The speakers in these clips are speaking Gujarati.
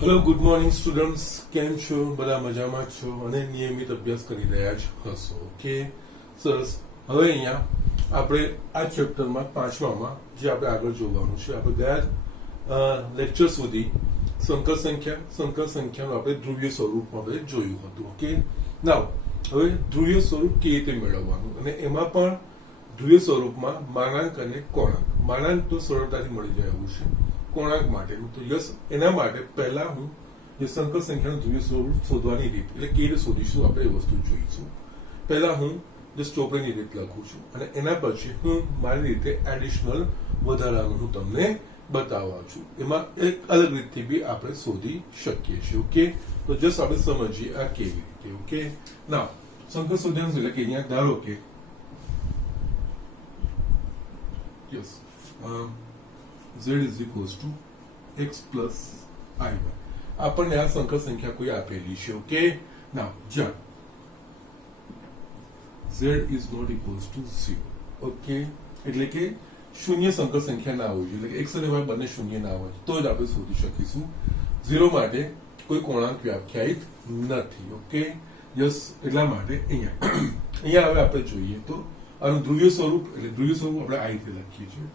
હેલો ગુડ મોર્નિંગ સ્ટુડન્ટ્સ, કેમ છો? બધા મજામાં છો અને નિયમિત અભ્યાસ કરી રહ્યા જ હશો. ઓકે, સરસ. હવે અહીંયા આપણે આ ચેપ્ટરમાં પાંચમામાં જે આપણે આગળ જોવાનું છે, આપણે ગયા લેક્ચર સુધી સંકર સંખ્યાનું આપણે ધ્રુવીય સ્વરૂપમાં આપણે જોયું હતું. ઓકે, નાવ હવે ધ્રુવીય સ્વરૂપ કેવી રીતે મેળવવાનું, અને એમાં પણ ધ્રુવીય સ્વરૂપમાં માનાંક અને કોણાંક. માનાંક તો સરળતાથી મળી જાય એવું છે, કોણાંક માટેનું તો યસ, એના માટે પહેલા હું જે સંકર સંખ્યાનું ધ્રુવીય સ્વરૂપ શોધવાની રીત એટલે કેવી રીતે શોધીશું આપણે એ વસ્તુ જોઈશું. પહેલા હું જસ્ટ ચોપડીની રીત લખું છું અને એના પછી હું મારી રીતે એડિશનલ વધારાનું હું તમને બતાવવા છું. એમાં એક અલગ રીતથી બી આપણે શોધી શકીએ છીએ. ઓકે, તો જસ્ટ આપણે સમજીએ આ કેવી રીતે. ઓકે, ના સંકર શોધવાનું એટલે કે અહીંયા ધારો કે yes z is equals to x plus i1. આપણને આ સંકર સંખ્યા કોઈ આપેલી છે. ઓકે, નાવ જ્યાં z is not equals to 0. Okay, એટલે કે શૂન્ય સંકર સંખ્યા ના હોવી જોઈએ, એટલે કે x અને y બંને શૂન્ય ના હોય તો જ આપણે શોધી શકીશું. 0 માટે કોઈ કોણાંક વ્યાખ્યાયિત નથી. ઓકે, યસ, એટલા માટે અહીંયા હવે આપણે જોઈએ તો આનું ધ્રુવીય સ્વરૂપ એટલે ધ્રુવીય સ્વરૂપ આપણે આ રીતે લખીએ છીએ.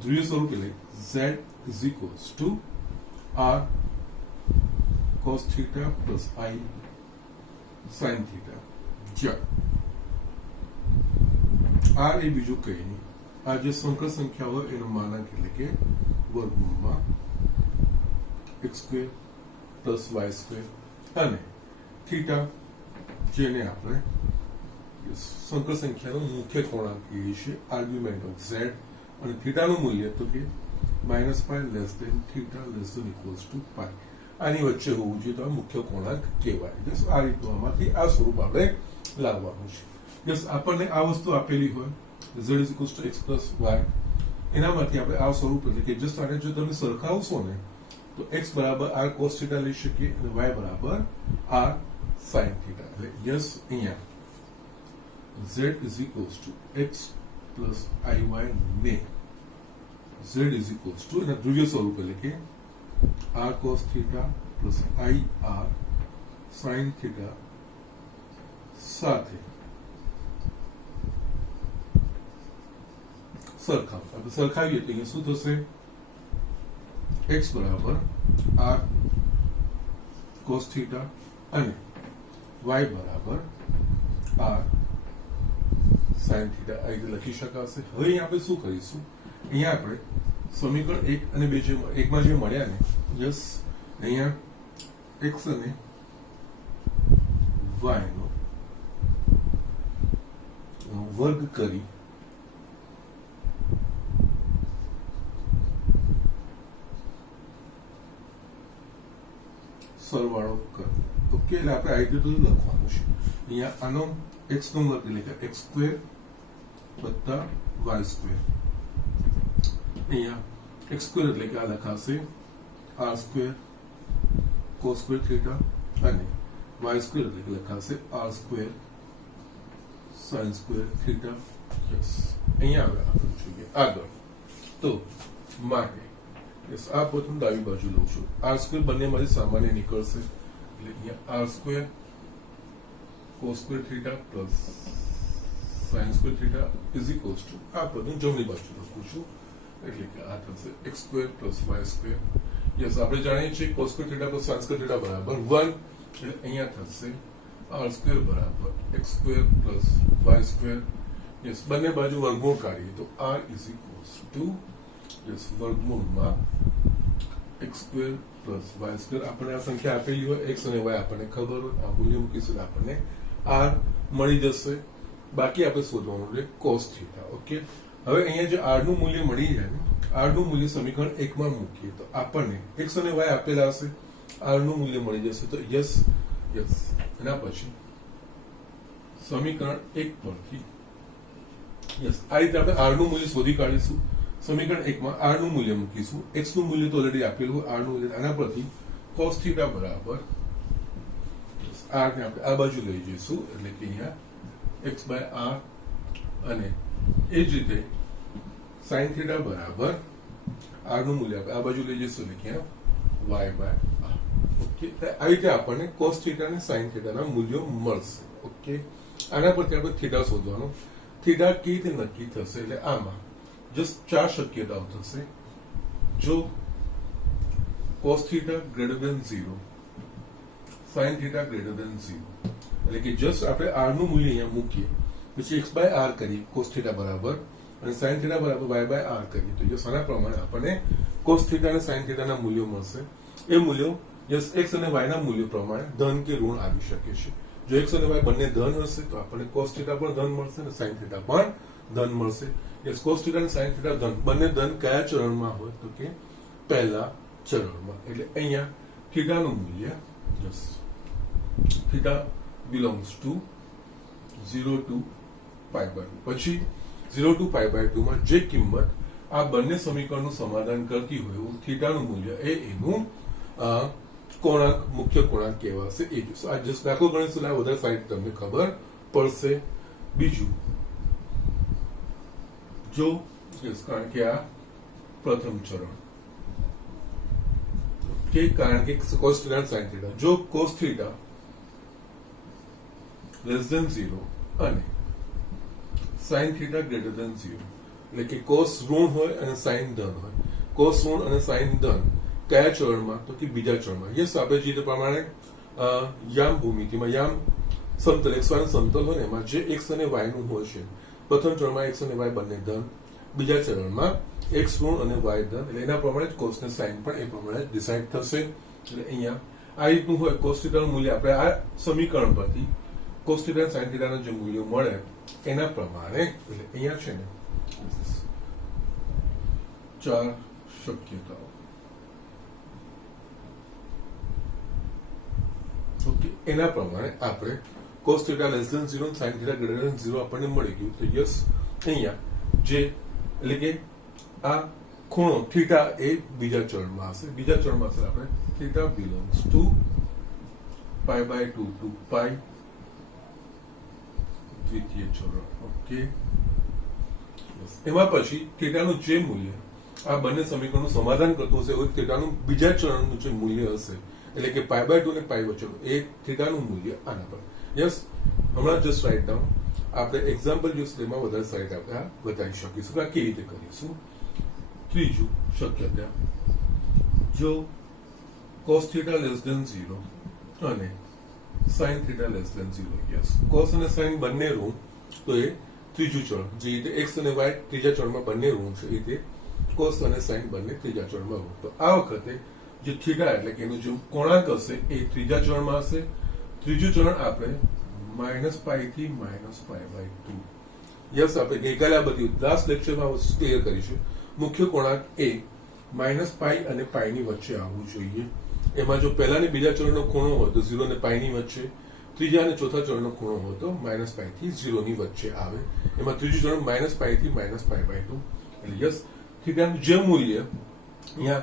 ધ્રુવીય સ્વરૂપ એટલે z is equals to r cos theta plus I sin theta. જ્યાં r એ બીજું કઈ નહીં, આ જે સંકર સંખ્યા હોય એનો માનાંક એટલે કે વર્ગમૂળમાં x square plus y square અને થીટા જેને આપણે સંકર સંખ્યાનો મુખ્ય કોણાંક કહીએ છીએ, આર્ગ્યુમેન્ટ ઓફ z, અને થીટાનું મૂલ્ય તો કે minus pi less than theta less than equals to pi, આની વચ્ચે હોવું જોઈએ તો આ મુખ્ય કોણાંક કહેવાય. જસ આ રીતનું આમાંથી આ સ્વરૂપ આપણે લાવવાનું છે. જસ આપણને આ વસ્તુ આપેલી હોય z is equals two x plus y, એનામાંથી આપણે આ સ્વરૂપ એટલે કે જસ્ટ આને જો તમે સરખાવશો ને તો x બરાબર r cos થીટા લઈ શકીએ અને y બરાબર r sin થીટા. એટલે યસ, અહીંયા z is equals two x plus iy ને z ઇઝ ઇક્વલ્સ ટુ એના ધ્રુવીય સ્વરૂપ એટલે કે r cos theta plus i r sin theta સાથે સરખાવીએ તો અહીંયા શું થશે? x બરાબર r cos થીટા અને y બરાબર r sin થીટા આ રીતે લખી શકાશે. હવે અહીંયા આપણે શું કરીશું? અહીંયા આપણે સમીકરણ 1 અને 2 એકમાં જે મળ્યા ને, યસ, અહીંયા x અને y નો વર્ગ કરી સરવાળો કરો. ઓકે, એટલે આપણે આ રીતે લખવાનું છે. અહીંયા આનો x નો વર્ગ એટલે કે x સ્ક્વેર વત્તા y સ્ક્વેર, અહીંયા x સ્ક્વેર એટલે કે આ લખાશે r square cos square theta અને y સ્ક્વેર એટલે કે લખાશે r square sin square theta. Yes, અહીંયા હવે આપણે જોઈએ આગળ તો માટે યસ, આ પ્રથમ ડાબી બાજુ લઉં છું. r સ્ક્વેર બંનેમાંથી સામાન્ય નીકળશે એટલે અહીંયા r square cos square theta plus sin square theta is equals two આ પદનું જમણી બાજુ લખું છું એટલે કે આ થશે x square plus y square. Yes, આપણે જાણીએ છીએ cos square theta plus sin square theta બરાબર 1, એટલે અહીંયા થશે r સ્ક્વેર બરાબર x square plus y square. Yes, બંને બાજુ વર્ગમૂળ કાઢીએ તો r is equals two yes વર્ગમૂળમાં x square plus y square. આપણને આ સંખ્યા આપેલી હોય x અને y આપણને ખબર હોય, આ મૂલ્ય મૂકીશું આપણને r મળી જશે. બાકી આપણે શોધવાનું છે cos થીટા. ઓકે, હવે અહીંયા જે r નું મૂલ્ય મળી જાય ને, r નું મૂલ્ય સમીકરણ 1 માં મૂકીએ તો આપણને x અને y આપેલા હશે, r નું મૂલ્ય મળી જશે. તો યસ, એના પછી સમીકરણ 1 પરથી યસ આ રીતે આપણે r નું મૂલ્ય શોધી કાઢીશું. સમીકરણ 1 માં r નું મૂલ્ય મૂકીશું, x નું મૂલ્ય તો ઓલરેડી આપેલું હોય, r નું મૂલ્ય આના પરથી cos થીટા બરાબર r ને આપણે આ બાજુ લઈ જઈશું એટલે કે અહીંયા x બાય r અને એ જ રીતે સાઇન થીટા બરાબર આર નું મૂલ્ય આપણે આ બાજુ લઈ જઈશું લખ્યા વાય બાય આર. ઓકે, આવી રીતે આપણને કોસ થીટા અને સાઇન થીટાના મૂલ્યો મળશે. ઓકે, આના પરથી આપણે થીટા શોધવાનું. થીટા કેવી રીતે નક્કી થશે? એટલે આમાં જસ્ટ 4 શક્યતાઓ થશે. જો cos theta greater than 0, sine theta greater than 0, એટલે કે જસ્ટ આપણે આર નું મૂલ્ય અહીંયા મૂકીએ, પછી x બાય આર કરીએ કોસ થીટા બરાબર, અને સાઇન થીટા બરાબર y બાય આર કરીએ, તો જો આના પ્રમાણે આપણને કોસ થીટા અને સાઇન થીટાના મૂલ્યો મળશે. એ મૂલ્યો જસ્ટ x અને y ના મૂલ્યો પ્રમાણે ધન કે ઋણ આવી શકે છે. જો x અને y બંને ધન હશે તો આપણને કોસ થીટા પણ ધન મળશે અને સાઇન થીટા પણ ધન મળશે. યસ, કોસ થીટા અને સાઇન થીટા ધન, બંને ધન કયા ચરણમાં હોય? તો કે પહેલા ચરણમાં. એટલે અહીંયા થીટાનું મૂલ્ય yes theta belongs to 0 to pi by 2. પછી 0 to પાઈ બાય 2 માં જે કિંમત આ બંને સમીકરણનું સમાધાન કરતી હોય એવું થીટાનું મૂલ્ય એનું કોણાંક, મુખ્ય કોણાંક કહેવાશે. એ જોઈશું. આ જસ્ટ દાખલો ગણીશું, આ વધારે સાઈડ તમને ખબર પડશે. બીજું, જો કારણ કે આ પ્રથમ ચરણ કે કારણ કે કોસ થીટા અને સાઇન થીટા, જો કોસ થીટા લેસ ધેન 0 અને સાઇન થીટા ગ્રેટર ધેન 0, એટલે કે કોસ ઋણ હોય અને સાઇન ધન હોય. કોસ ઋણ અને સાઇન ધન કયા ચરણમાં? તો કે બીજા ચરણમાં. યસ, આપણે જે પ્રમાણે યામ ભૂમિતિમાં યામ સમતલ x y સમતલ હોય ને એમાં જે x અને y નું હોય છે, પ્રથમ ચરણમાં x અને y બંને ધન, બીજા ચરણમાં x ઋણ અને y ધન, એટલે એના પ્રમાણે જ કોસ ને સાઇન પણ એ પ્રમાણે ડિસાઇડ થશે. એટલે અહીંયા આ રીતનું હોય. કોસ થીટાનું મૂલ્ય આપણે આ સમીકરણ પરથી કોસ થીટા અને સાઇન થીટાના જે મૂલ્યો મળે એના પ્રમાણે, એટલે અહીંયા છે ને 4 શક્યતાઓ. ઓકે, એના પ્રમાણે આપણે cos theta less than 0 sine theta greater than 0 આપણને મળી ગયું. તો યસ, અહીંયા જે એટલે કે આ ખૂણો થીટા એ બીજા ચરણમાં હશે. બીજા ચરણમાં હશે આપણે theta belongs to pi by 2 to pi દ્વિતીય ચરણ. ઓકે, એમાં પછી થીટાનું જે મૂલ્ય આ બંને સમીકરણનું સમાધાન કરતું હશે એવું થીટાનું બીજા ચરણનું જે મૂલ્ય હશે, એટલે કે પાઈ બાય 2 અને પાઈ વચ્ચેનું એ થીટાનું મૂલ્ય આના પર. યસ, હમણાં જસ્ટ રાઇટ ડાઉન. આપણે એક્ઝામ્પલ જોઈશું, એમાં વધારે સારી રીતે આપણે આ બતાવી શકીશું કે આ કેવી રીતે કરીશું. ત્રીજું શક્યતા, જો કોસ થીટા લેસ ધેન 0 અને sine theta less than 0. Yes, cos અને સાઇન બંને ઋણ, તો એ ત્રીજું ચરણ. જે રીતે x અને y ત્રીજા ચરણમાં બંને ઋણ છે, એ રીતે કોસ અને સાઇન બંને ત્રીજા ચરણમાં ઋણ. તો આ વખતે જે થીટા એટલે કે એનું જે કોણાંક હશે એ ત્રીજા ચરણમાં હશે. ત્રીજું ચરણ આપણે -પાઈ થી -પાઈ બાય 2. યસ, આપણે ગઈકાલે આ બધી લાસ્ટ લેક્ચરમાં ક્લિયર કરીશું. મુખ્ય કોણાંક એ -પાઈ અને પાઈ ની વચ્ચે આવવું જોઈએ. એમાં જો પહેલા અને બીજા ચરણનો ખૂણો હોય તો 0 અને પાઈ ની વચ્ચે, ત્રીજા અને ચોથા ચરણનો ખૂણો હોય તો -પાઈ થી 0 ની વચ્ચે આવે. એમાં ત્રીજું ચરણ -પાઈ થી -પાઈ બાય 2. એટલે યસ, થીટાનું જે મૂલ્ય અહીંયા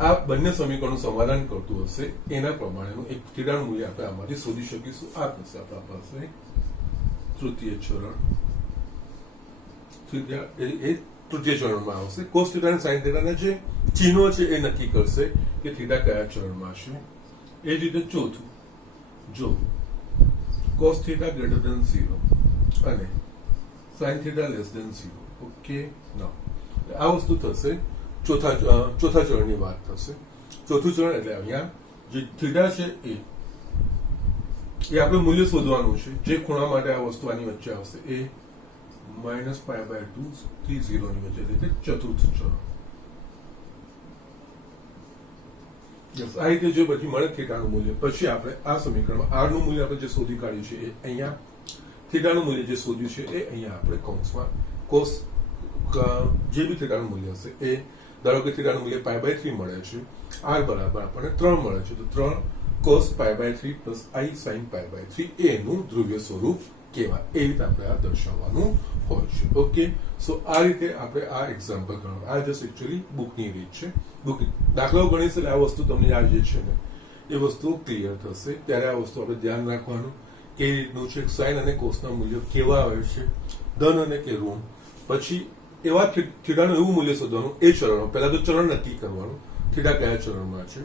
આ બંને સમીકરણનું સમાધાન કરતું હશે એના પ્રમાણેનું એક થીટાનું મૂલ્ય આપણે આમાંથી શોધી શકીશું. આ થશે આપણા પાસે તૃતીય ચરણ. તૃતીય ચરણમાં આવશે. કોસ થીટા અને સાઇન થીટાના જે ચિહ્નો છે એ નક્કી કરશે કે થીટા કયા ચરણમાં છે. એ જ રીતે ચોથું, જો કોસ થીટા ગ્રેટર ધેન 0 અને sine theta less than 0. Okay, ના, આ વસ્તુ થશે ચોથા ચરણની વાત થશે. ચોથું ચરણ એટલે અહીંયા જે થીટા છે એ આપણે મૂલ્ય શોધવાનું છે. જે ખૂણા માટે આ વસ્તુ આની વચ્ચે આવશે એ -પાઈ બાય 2 થી 0 ની વચ્ચે, એટલે ચતુર્થ ચરણ. યસ, આ રીતે જો બધી મળે થીટાનું મૂલ્ય, પછી આપણે આ સમીકરણમાં આર નું મૂલ્ય આપણે જે શોધી કાઢ્યું છે એ અહીંયા, થીટાનું મૂલ્ય જે શોધ્યું છે એ અહીંયા આપણે કૌંસમાં કોસ જે બી થીટાનું મૂલ્ય હશે એ, ધારો કે થીટાનું મૂલ્ય પાઈ બાય 3 મળે છે, આર બરાબર આપણને 3 મળે છે, તો 3 cos pi by 3 plus i sine pi by 3 એનું ધ્રુવીય સ્વરૂપ કહેવાય. એ રીતે આપણે આ દર્શાવવાનું હોય છે. ઓકે, સો આ રીતે આપણે આ એક્ઝામ્પલ ગણવા, આ જસ્ટ એકચ્યુઅલી બુકની રીત છે. બુક દાખલાઓ ગણીશ એટલે આ વસ્તુ તમને આ જે છે ને એ વસ્તુ ક્લિયર થશે. ત્યારે આ વસ્તુ આપણે ધ્યાન રાખવાનું કેવી રીતનું છે, સાઇન અને કોસના મૂલ્યો કેવા આવે છે, ધન અને કે ઋણ. પછી એવા થીટાનું એવું મૂલ્ય શોધવાનું એ ચલણમાં, પહેલા તો ચલણ નક્કી કરવાનું થીટા કયા ચલણમાં છે.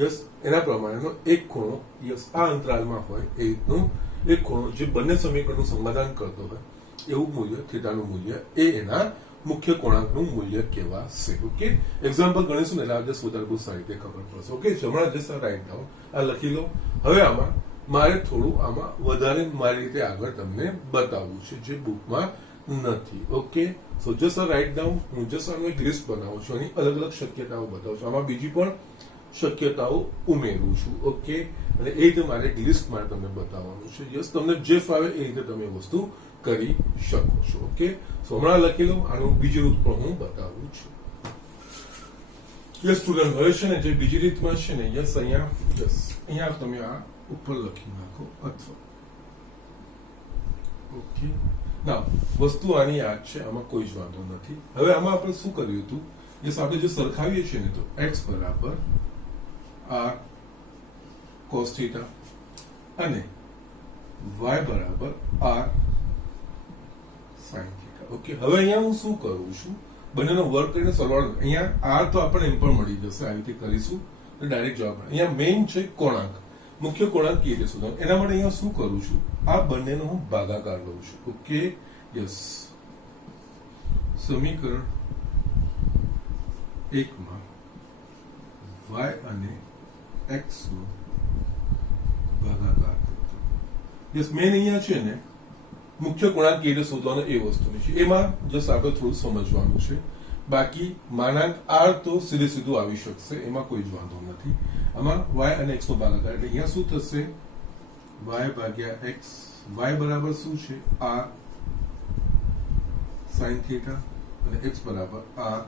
યસ, એના પ્રમાણેનો એક ખૂણો યસ આ અંતરાલમાં હોય એ રીતનું એક ખૂણો જે બંને સમીકરણનું સમાધાન કરતો હોય એવું મૂલ્ય થીટાનું મૂલ્ય એ એના મુખ્ય કોણાંકનું મૂલ્ય કહેવાશે. ઓકે, એક્ઝામ્પલ ગણીશું ને એટલે આ જસ્ટ વધારે બહુ સારી રીતે ખબર પડશે. ઓકે, હમણાં જસ્ટ રાઈટ ડાઉન આ લખી લો. હવે આમાં મારે થોડું આમાં વધારે મારી રીતે આગળ તમને બતાવવું છે જે બુકમાં નથી. ઓકે, સો જસ્ટ રાઈટ ડાઉન. હું જસ્ટ આનું એક લિસ્ટ બનાવું છું, એની અલગ અલગ શક્યતાઓ બતાવું છું, આમાં બીજી પણ શક્યતાઓ ઉમેરું છું. ઓકે, અને એ રીતે મારે એક લિસ્ટ મારે તમને બતાવવાનું છે. યસ, તમને જે ફાવે એ રીતે તમે વસ્તુ કરી શકો છો. ઓકે, સો હમણાં લખી લો. આનું બીજી રીત પણ હું બતાવું છું. યસ સ્ટુડન્ટ, હવે છે ને જે બીજી રીતમાં છે ને યસ અહીંયા તમે આ ઉપર લખી નાખો અથવા ઓકે ના વસ્તુ આની યાદ છે, આમાં કોઈ જ વાંધો નથી. હવે આમાં આપણે શું કર્યું હતું, યસ આપણે જે સરખાવીએ છીએ ને તો x બરાબર r cos θ અને y બરાબર r sin θ. ઓકે, હવે અહીંયા હું શું કરું છું, બંનેનો વર્ક કરીને સરવાળો. અહીંયા r તો આપણને એમ પણ મળી જશે, આવી રીતે કરીશું તો ડાયરેક્ટ જવાબ. અહીંયા મેઇન છે કોણાંક, મુખ્ય કોણાંક કેવી રીતે શોધવાનું, એના માટે અહીંયા શું કરું છું, આ બંનેનો હું ભાગાકાર લઉં છું. ઓકે, યસ, સમીકરણ 1 માં y અને x નો ભાગાકાર કરતો. યસ, મેઇન અહીંયા છે ને મુખ્ય કોણાંક કેવી રીતે શોધવાનો એ વસ્તુની છે, એમાં જસ્ટ આપણે થોડું સમજવાનું છે. બાકી માનાંક r તો સીધે સીધું આવી શકશે, એમાં કોઈ જ વાંધો નથી. આમાં y અને x નો ભાગાકાર એટલે અહીંયા શું થશે, y ભાગ્યા x, y બરાબર શું છે r sin θ અને x બરાબર r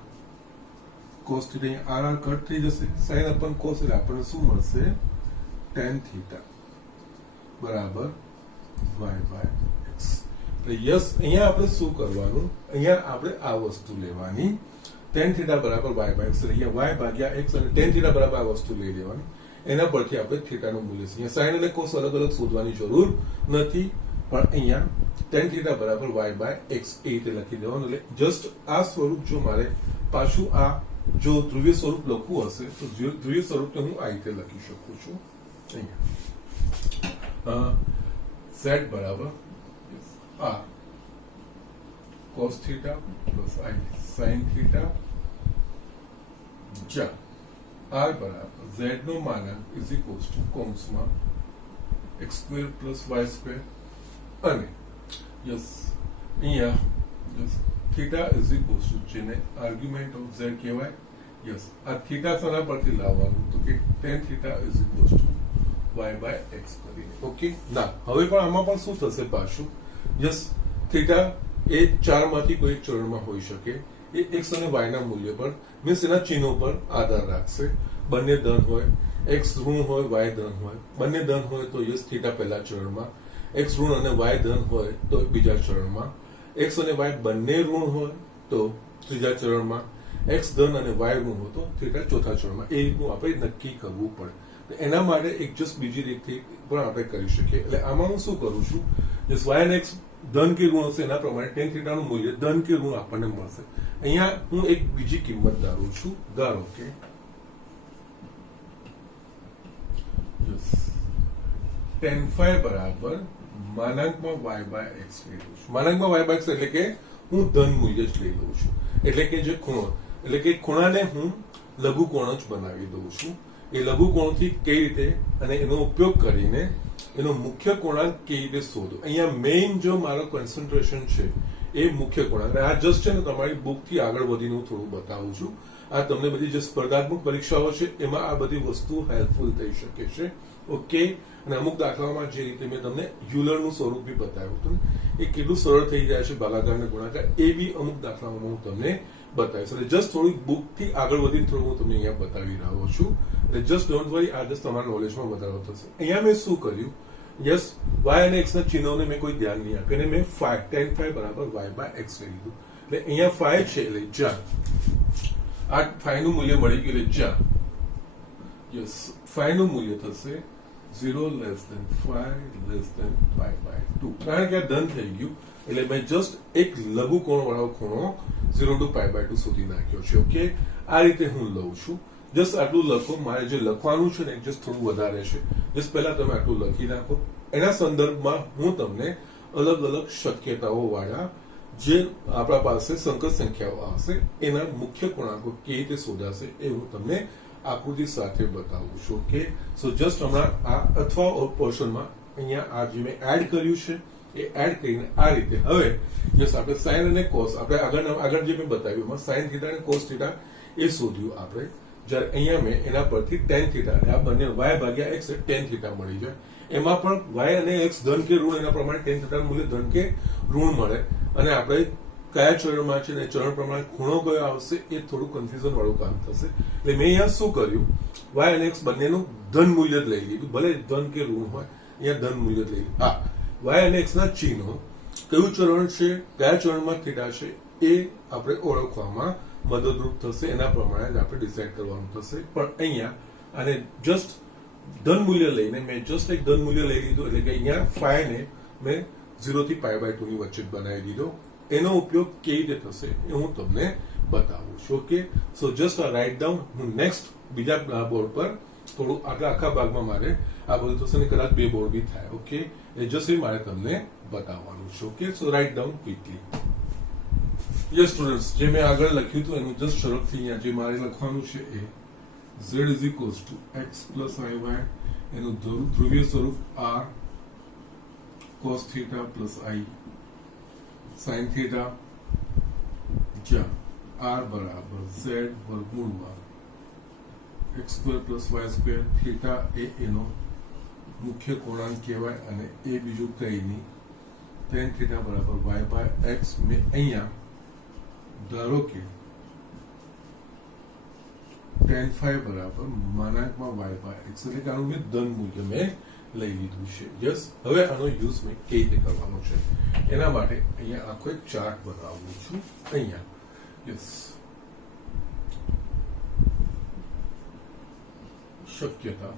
cos θ. અહીંયા r કટ થઈ જશે, sin અપન cos એટલે આપણને શું મળશે, tan θ બરાબર y by x. યસ, અહીંયા આપણે શું કરવાનું, અહીંયા આપણે આ વસ્તુ લેવાની tan θ બરાબર y by x. અહીંયા y ભાગ્યા x અને tan θ બરાબર આ વસ્તુ લઈ લેવાની, એના પરથી આપણે થીટાનું મૂલ્ય છે. અહીંયા sin અને cos અલગ અલગ શોધવાની જરૂર નથી, પણ અહીંયા tan θ બરાબર y by x એ રીતે લખી દેવાનું. એટલે જસ્ટ આ સ્વરૂપ જો મારે પાછું આ જો ધ્રુવીય સ્વરૂપ લખવું હશે તો ધ્રુવીય સ્વરૂપને હું આ રીતે લખી શકું છું. અહીંયા z બરાબર r cos θ plus I sin θ જ્યાં r બરાબર z નો માનાંક ઇઝ ઇક્વલ્સ ટુ કૌંસમાં x square plus y square અને યસ અહીંયા yes theta is equals to જેને આર્ગ્યુમેન્ટ ઓફ z કહેવાય. યસ, આ થીટા શાના પરથી લાવવાનું તો કે tan θ is equals to y by x કરીને. ઓકે, ના હવે પણ આમાં પણ શું થશે પાછું, યસ થીટા એ ચાર માંથી કોઈ એક ચરણમાં હોઈ શકે, એ x અને y ના મૂલ્ય પર મીન્સ એના ચિહ્નો પર આધાર રાખશે. બંને ધન હોય, x ઋણ હોય y ધન હોય, બંને ધન હોય તો યસ થીટા પહેલા ચરણમાં, x ઋણ અને y ધન હોય તો બીજા ચરણમાં, x અને y બંને ઋણ હોય તો ત્રીજા ચરણમાં, x ધન અને y ઋણ હોય તો થીટા ચોથા ચરણમાં. એ રીતનું આપણે નક્કી કરવું પડે. એના માટે એક જસ્ટ બીજી રીતથી પણ આપણે કરી શકીએ. એટલે આમાં હું શું કરું છું, જસ્ટ y અને x ધન કે ઋણ હશે એના પ્રમાણે tan θ નું મૂલ્ય ધન કે ઋણ આપણને મળશે. અહીંયા હું એક બીજી કિંમત ધારું છું, ધારો કે tan phi બરાબર માનાંકમાં y by x લઈ લઉં છું. માનાંકમાં y by x એટલે કે હું ધન મૂલ્ય જ લઈ લઉં છું, એટલે કે જે ખૂણો એટલે કે ખૂણાને હું લઘુકોણ જ બનાવી દઉં છું. એ લઘુકોણથી કઈ રીતે અને એનો ઉપયોગ કરીને એનો મુખ્ય કોણાંક કેવી રીતે શોધો. અહીંયા મેઇન જો મારો કોન્સન્ટ્રેશન છે એ મુખ્ય કોણાંક. આ જસ્ટ છે ને તમારી બુકથી આગળ વધીને હું થોડું બતાવું છું. આ તમને બધી જે સ્પર્ધાત્મક પરીક્ષાઓ છે એમાં આ બધી વસ્તુ હેલ્પફુલ થઈ શકે છે. ઓકે, અને અમુક દાખલામાં જે રીતે મેં તમને યુલરનું સ્વરૂપ બી બતાવ્યું હતું એ કેટલું સરળ થઈ જાય છે ભાગાકાર અને ગુણાકાર, એ બી અમુક દાખલામાં હું તમને બતાવીશ. એટલે જસ્ટ થોડી બુકથી આગળ વધીને થોડું હું તમને અહીંયા બતાવી રહ્યો છું. એટલે જસ્ટ ડોન્ટ વરી, આ જસ્ટ તમારા નોલેજમાં વધારો થશે. અહીંયા મેં શું કર્યું, યસ y અને x ના ચિહ્નોને મેં કોઈ ધ્યાન નહીં આપ્યું અને મેં tan phi બરાબર y by x લઈ લીધું. એટલે અહીંયા phi છે એટલે જ્યાં આ phi નું મૂલ્ય મળી ગયું એટલે જ્યાં યસ phi નું મૂલ્ય થશે 0 less than 5 less than pi by 2. કારણ કે આ ધન થઈ ગયું એટલે મેં જસ્ટ એક લઘુ કોણ વાળો ખૂણો 0 to π/2 સુધી નાખ્યો છે. ઓકે, આ રીતે હું લઉં છું. જસ્ટ આટલું લખો. મારે જે લખવાનું છે ને જસ્ટ થોડું વધારે છે. જસ્ટ પહેલા તમે આટલું લખી નાખો. એના સંદર્ભમાં હું તમને અલગ અલગ શક્યતાઓ વાળા જે આપણા પાસે સંકર સંખ્યાઓ આવશે એના મુખ્ય કોણાંકો કેવી રીતે શોધાશે એ હું તમને આકૃતિ સાથે બતાવું છું. ઓકે, સો જસ્ટ હમણાં આ અથવા પોર્શનમાં અહીંયા આ જે મેં એડ કર્યું છે એ એડ કરીને આ રીતે હવે જસ્ટ આપણે સાઇન અને કોસ આપણે આગળ જે મેં બતાવ્યું એમાં સાઇન થીટા અને કોસ થીટા એ શોધ્યું આપણે. જ્યારે અહીંયા મેં એના પરથી ટેન થીટા આ બંને y ભાગ્યા x ટેન થીટા મળી જાય. એમાં પણ y અને x ધન કે ઋણ એના પ્રમાણે ટેન થીટાનું મૂલ્ય ધન કે ઋણ મળે. અને આપણે કયા ચરણમાં છે ને ચરણ પ્રમાણે ખૂણો કયો આવશે એ થોડું કન્ફ્યુઝન વાળું કામ થશે. એટલે મેં અહીંયા શું કર્યું, y અને x બંનેનું ધન મૂલ્ય જ લઈ લીધું. ભલે ધન કે ઋણ હોય, અહીંયા ધન મૂલ્ય જ લઈ લીધું. હા, y અને x ના ચિહ્નો કયું ચરણ છે, કયા ચરણમાં થીટા છે એ આપણે ઓળખવામાં મદદરૂપ થશે. એના પ્રમાણે જ આપણે ડિસાઈડ કરવાનું થશે. પણ અહીંયા આને જસ્ટ ધન મૂલ્ય લઈને મેં જસ્ટ એક ધન મૂલ્ય લઈ લીધું. એટલે કે અહીંયા phi ને મેં 0 થી π/2 ની વચ્ચે બનાવી દીધો. એનો ઉપયોગ કેવી રીતે થશે એ હું તમને બતાવું છું. ઓકે, સો જસ્ટ રાઇટ ડાઉન. હું નેક્સ્ટ બીજા બોર્ડ પર થોડું આખા ભાગમાં મારે આ બધું થશે ને કદાચ 2 બોર્ડ બી થાય. ઓકે, એ જસ્ટ મારે તમને બતાવવાનું છે. Okay, so write down quickly. Yes students, જે મેં આગળ લખ્યું હતું એનું જસ્ટ ઝડપથી અહીંયા જે મારે લખવાનું છે એ z is equals to x plus iy એનું ધ્રુવીય સ્વરૂપ r cos theta plus i sin theta જ્યાં r બરાબર z વર્ગમૂળમાં x square plus y square theta એ એનો મુખ્ય કોણાંક કહેવાય અને એ બીજું કઈ નહીં tan થીટા બરાબર y બાય x. મેં અહીંયા ધારો કે tan phi બરાબર માનાંકમાં y બાય x એટલે કે આનું મેં ધન મૂલ્ય મેં લઈ લીધું છે. યસ, હવે આનો યુઝ મેં કેવી રીતે કરવાનો છે એના માટે અહીંયા આખો એક ચાર્ટ બનાવું છું. અહીંયા યસ, શક્યતા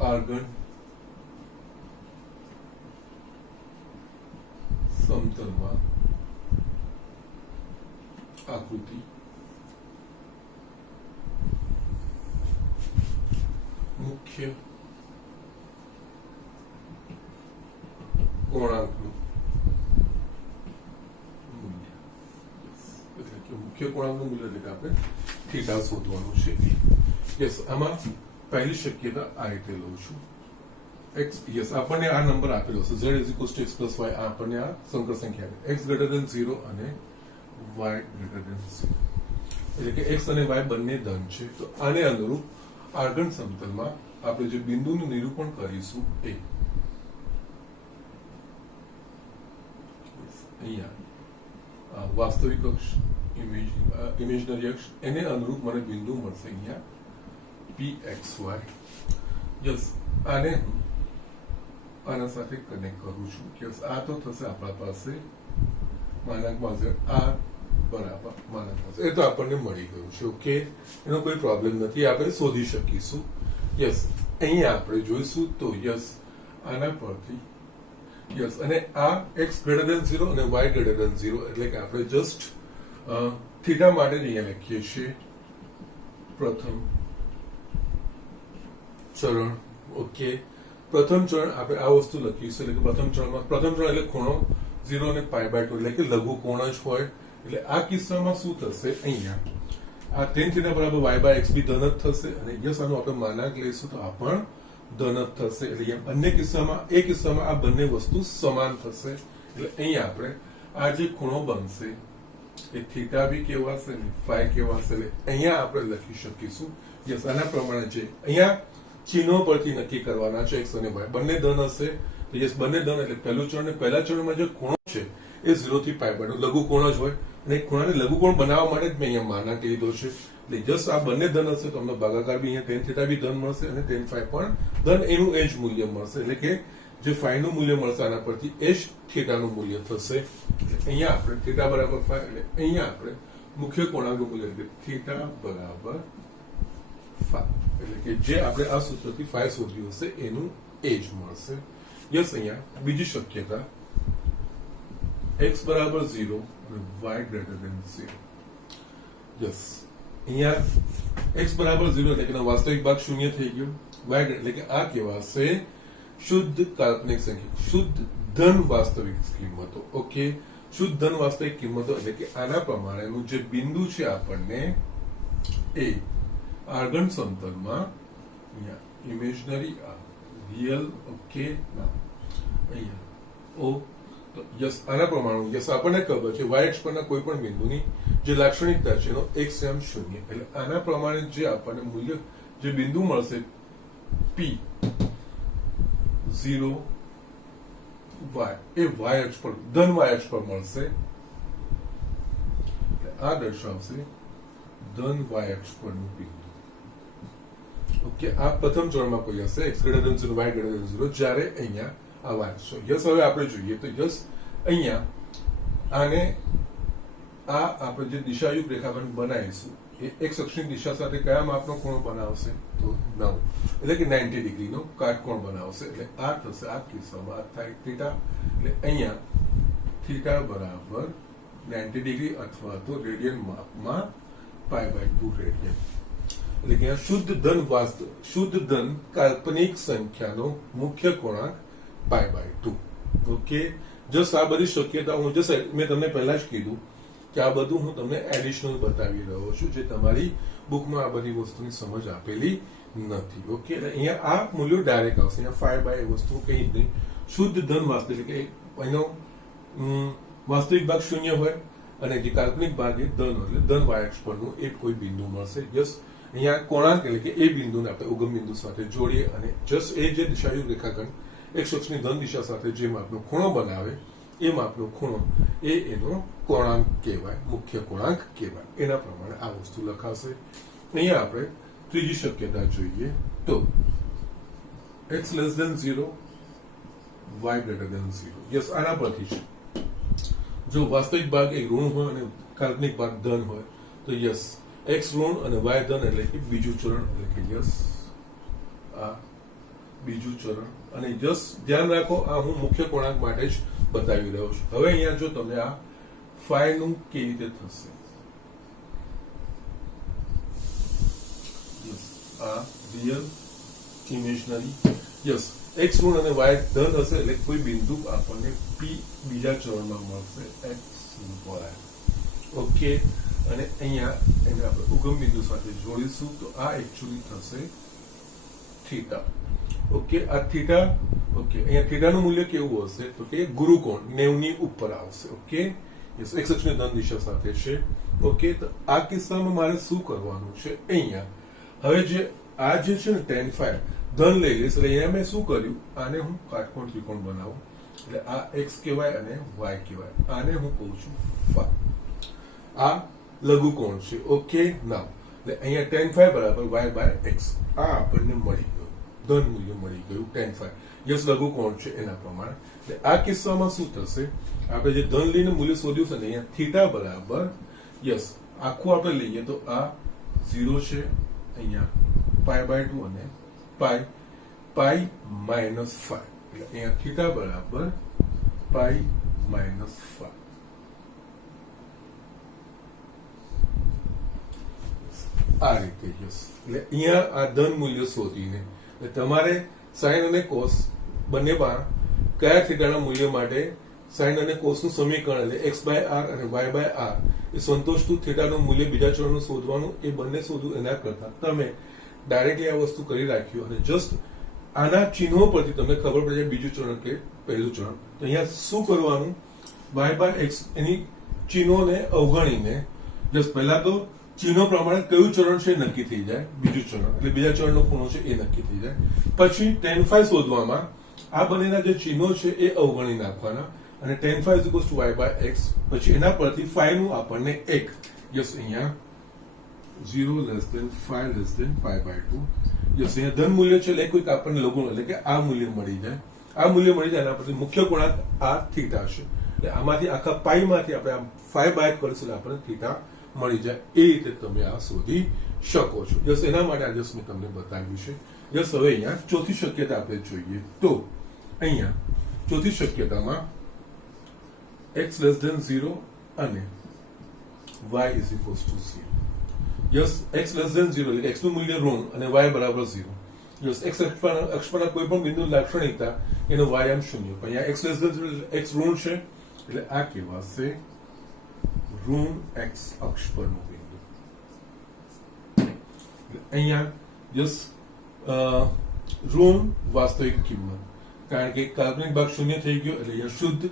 આર્ગન સમતલમાં આકૃતિ મુખ્ય કોણાંકનું મૂલ્ય એટલે કે મુખ્ય કોણાંકનું મૂલ્ય એટલે કે આપણે થીટા શોધવાનું છે. યસ, આમાં પહેલી શક્યતા આ રીતે લઉં છું. x યસ આપણને આ નંબર આપેલો છે z is equals to x plus y. આપણને આ સંકર સંખ્યા x greater than 0 અને y greater than 0 એટલે કે x અને y બંને ધન છે. તો આને અનુરૂપ આર્ગન સમતલમાં આપણે જે બિંદુનું નિરૂપણ કરીશું એ અહીંયા વાસ્તવિક અક્ષ ઇમેજનરી અક્ષ એને અનુરૂપ મને બિંદુ મળશે અહીંયા pxy. યસ, આને હું આના સાથે કનેક્ટ કરું છું. યસ, આ તો થશે આપણા પાસે માનાંકમાં z r બરાબર માનાંકમાં એ તો આપણને મળી ગયું છે. ઓકે, એનો કોઈ પ્રોબ્લેમ નથી, આપણે શોધી શકીશું. યસ, અહીંયા આપણે જોઈશું તો યસ આના પરથી યસ અને આ x ગ્રેટર ધેન 0 અને y ગ્રેટર ધેન 0 એટલે કે આપણે જસ્ટ થીટા માટે જ અહીંયા લખીએ છીએ પ્રથમ ચરણ. ઓકે, પ્રથમ ચરણ આપણે આ વસ્તુ લખીશું. એટલે કે પ્રથમ ચરણ એટલે ખૂણો 0 અને π/2 એટલે કે લઘુ કોણ જ હોય. એટલે આ કિસ્સામાં શું થશે, અહીંયા આ tan થીટા બરાબર y બાય x બી ધન જ થશે અને યસ આનું આપણે માનાંક લઈશું તો આ પણ ધન જ થશે. એટલે બંને કિસ્સામાં આ બંને વસ્તુ સમાન થશે. એટલે અહીંયા આપણે આ જે ખૂણો બનશે એ થીટા બી કહેવાશે ને ફાઈ કહેવાશે. એટલે અહીંયા આપણે લખી શકીશું યસ આના પ્રમાણે છે. અહીંયા ચિહ્નો પરથી નક્કી કરવાના છે x અને y બંને ધન હશે તો યસ બંને ધન એટલે પહેલું ચરણ ને પહેલા ચરણમાં જે ખૂણો છે એ 0 થી π/2 લઘુ કોણ જ હોય અને ખૂણાને લઘુ કોણ બનાવવા માટે જ મેં અહીંયા માનાંક લીધો છે. એટલે જસ્ટ આ બંને ધન હશે તો અમને ભાગાકાર બી અહીંયા tan થીટા બી ધન મળશે અને tan phi પણ ધન એનું એ જ મૂલ્ય મળશે. એટલે કે જે phi નું મૂલ્ય મળશે આના પરથી એ જ થીટાનું મૂલ્ય થશે. અહીંયા આપણે થીટા બરાબર phi એટલે અહીંયા આપણે મુખ્ય કોણાંકનું મૂલ્ય એટલે થીટા બરાબર phi એટલે કે જે આપણે આ સૂત્રથી phi શોધ્યું હશે એનું એ જ મળશે. યસ, અહીંયા બીજી શક્યતા x બરાબર 0 અને y ગ્રેટર ધેન 0. યસ, અહીંયા x બરાબર 0 એટલે કે વાસ્તવિક ભાગ શૂન્ય થઈ ગયો. y એટલે કે આ કહેવાશે શુદ્ધ કાલ્પનિક સંખ્યા, શુદ્ધ ધન વાસ્તવિક કિંમતો. ઓકે, શુદ્ધ ધન વાસ્તવિક કિંમતો એટલે કે આના પ્રમાણેનું જે બિંદુ છે આપણને એ આર્ગન સમતલમાં અહીંયા ઇમેજનરી આ રિયલ. ઓકે, ના અહીંયા ઓ યસ, આના પ્રમાણે યસ આપણને ખબર છે y અક્ષ પરના કોઈ પણ બિંદુની જે લાક્ષણિકતા છે એનો x m 0 એટલે આના પ્રમાણે જે આપણને મૂલ્ય જે બિંદુ મળશે p 0 y એ y અક્ષ પર ધન y અક્ષ પર મળશે. આ દર્શાવશે ધન y અક્ષ પરનું બિંદુ. ઓકે, આ પ્રથમ ચરણમાં કોઈ હશે x greater than 0 y greater than 0 જ્યારે અહીંયા આ વાત છે. યસ, હવે આપણે જોઈએ તો યસ અહીંયા આને આ આપણે જે દિશાયુક્ત રેખાખંડ બનાવીશું એ x અક્ષની દિશા સાથે કયા માપનો ખૂણો બનાવશે તો 9 એટલે કે 90 ડિગ્રીનો કાટકોણ બનાવશે. એટલે આ થશે આ કિસ્સામાં આ થાય થીટા. એટલે અહીંયા થીટા બરાબર 90 ડિગ્રી અથવા તો રેડિયન માપમાં π/2 રેડિયન. એટલે કે શુદ્ધ ધન શુદ્ધ ધન કાલ્પનિક સંખ્યાનો મુખ્ય કોણાંક π/2. ઓકે, જસ્ટ આ બધી શક્યતા હું જસ્ટ મેં તમને પહેલા જ કીધું કે આ બધું હું તમને એડિશનલ બતાવી રહ્યો છું, જે તમારી બુકમાં આ બધી વસ્તુની સમજ આપેલી નથી. ઓકે, એટલે અહીંયા આ મૂલ્યો ડાયરેક્ટ આવશે. અહીંયા 5 બાય વસ્તુ કઈ જ નહીં. શુદ્ધ ધન વાસ્તવિક એટલે કે એનો વાસ્તવિક ભાગ શૂન્ય હોય અને જે કાલ્પનિક ભાગ એ ધન એટલે ધન y અક્ષ પરનું એક કોઈ બિંદુ મળશે. જસ્ટ અહીંયા કોણાંક એટલે કે એ બિંદુને આપણે ઉગમ બિંદુ સાથે જોડીએ અને જસ્ટ એ જે દિશાયુક્ત રેખાખંડ એક અક્ષની ધન દિશા સાથે જે માપનો ખૂણો બનાવે એ માપનો ખૂણો એ એનો કોણાંક કહેવાય, મુખ્ય કોણાંક કહેવાય. એના પ્રમાણે આ વસ્તુ લખાશે. અહીંયા આપણે ત્રીજી શક્યતા જોઈએ તો x less than 0 y greater than 0. Yes, આના પરથી છે જો વાસ્તવિક ભાગ એ ઋણ હોય અને કાલ્પનિક ભાગ ધન હોય તો યસ x ઋણ અને y ધન એટલે કે બીજું ચરણ એટલે કે યસ આ બીજું ચરણ. અને જસ ધ્યાન રાખો આ હું મુખ્ય કોણાંક માટે જ બતાવી રહ્યો છું. હવે અહીંયા જો તમે આ φ નું કેવી રીતે થશે, આ રિયલ ઇમેજનરી યસ x ઋણ અને y ધન હશે એટલે કોઈ બિંદુ આપણને p બીજા ચરણમાં મળશે x y. ઓકે, અને અહીંયા એને આપણે ઉગમ બિંદુ સાથે જોડીશું તો આ એકચ્યુઅલી થશે થીટા. ઓકે, આ થીટા. ઓકે, અહીંયા થીટાનું મૂલ્ય કેવું હશે તો કે ગુરુકોણ 90 ની ઉપર આવશે. ઓકે, યસ, x અક્ષની ધન દિશા સાથે છે. ઓકે, તો આ કિસ્સામાં મારે શું કરવાનું છે અહીંયા હવે જે આ જે છે ને tan phi ધન લઈ લઈશ એટલે અહીંયા મેં શું કર્યું આને હું કાટકોણ ત્રિકોણ બનાવું એટલે આ x કહેવાય અને y કહેવાય. આને હું કહું છું phi. આ લઘુકોણ છે. ઓકે, નાવ એટલે અહીંયા tan phi બરાબર y/x આ આપણને મળી ગયું, ધન મૂલ્ય મળી ગયું tan phi. યસ, લઘુકોણ છે એના પ્રમાણે. એટલે આ કિસ્સામાં શું થશે આપણે જે ધન લઈને મૂલ્ય શોધ્યું છે ને અહીંયા થીટા બરાબર યસ આખું આપણે લઈએ તો આ 0 છે, અહીંયા π/2 અને π -5 એટલે અહીંયા થીટા બરાબર π -5. આ રીતે યસ એટલે અહીંયા આ ધન મૂલ્ય શોધીને તમારે સાઇન અને કોસ બંનેમાં કયા થીટાના મૂલ્ય માટે સાઇન અને કોસનું સમીકરણ એટલે x/r અને y/r એ સંતોષતું થીટાનું મૂલ્ય બીજા ચરણનું શોધવાનું એ બંને શોધવું એના કરતા તમે ડાયરેક્ટલી આ વસ્તુ કરી રાખ્યું અને જસ્ટ આના ચિહ્નો પરથી તમને ખબર પડે છે બીજું ચરણ કે પહેલું ચરણ. તો અહીંયા શું કરવાનું y/x એની ચિહ્નોને અવગણીને જસ્ટ પહેલા તો ચિહ્નો પ્રમાણે કયું ચરણ છે એ નક્કી થઈ જાય, બીજું ચરણ એટલે બીજા ચરણનો ખૂણો છે એ નક્કી થઈ જાય. પછી tan phi શોધવામાં આ બંનેના જે ચિહ્નો છે એ અવગણી નાખવાના અને tan phi y/x પછી એના પરથી phi નું આપણને 1 યસ અહીંયા 0 less than 5 less than π/2 yes અહીંયા ધન મૂલ્ય છે એટલે કોઈક આપણને લઘુકોણ એટલે કે આ મૂલ્ય મળી જાય. આ મૂલ્ય મળી જાય એના પરથી મુખ્ય કોણાંક આ થીટા છે એટલે આમાંથી આખા પાઈ માંથી આપણે આ 5 બાય કરીશું એટલે આપણને થીટા મળી જાય. એ રીતે તમે આ શોધી શકો છો. જસ એના માટે આ જસ મેં તમને બતાવ્યું છે. યસ હવે અહીંયા ચોથી શક્યતા આપણે જોઈએ તો અહીંયા ચોથી શક્યતામાં x લેસ ધેન 0 અને y is equals to 0. Yes x less than 0 એટલે x નું મૂલ્ય ઋણ અને y બરાબર 0. યસ x અક્ષ પરના કોઈ પણ બિંદુ લાક્ષણિકતા એનો y આમ શૂન્ય. પણ અહીંયા x લેસ ધેન 0 x ઋણ છે એટલે આ કહેવાશે ઋણ x અક્ષ પરનું બિંદુ. અહીંયા યસ ઋણ વાસ્તવિક કિંમત, કારણ કે કાલ્પનિક ભાગ શૂન્ય થઈ ગયો એટલે અહીંયા શુદ્ધ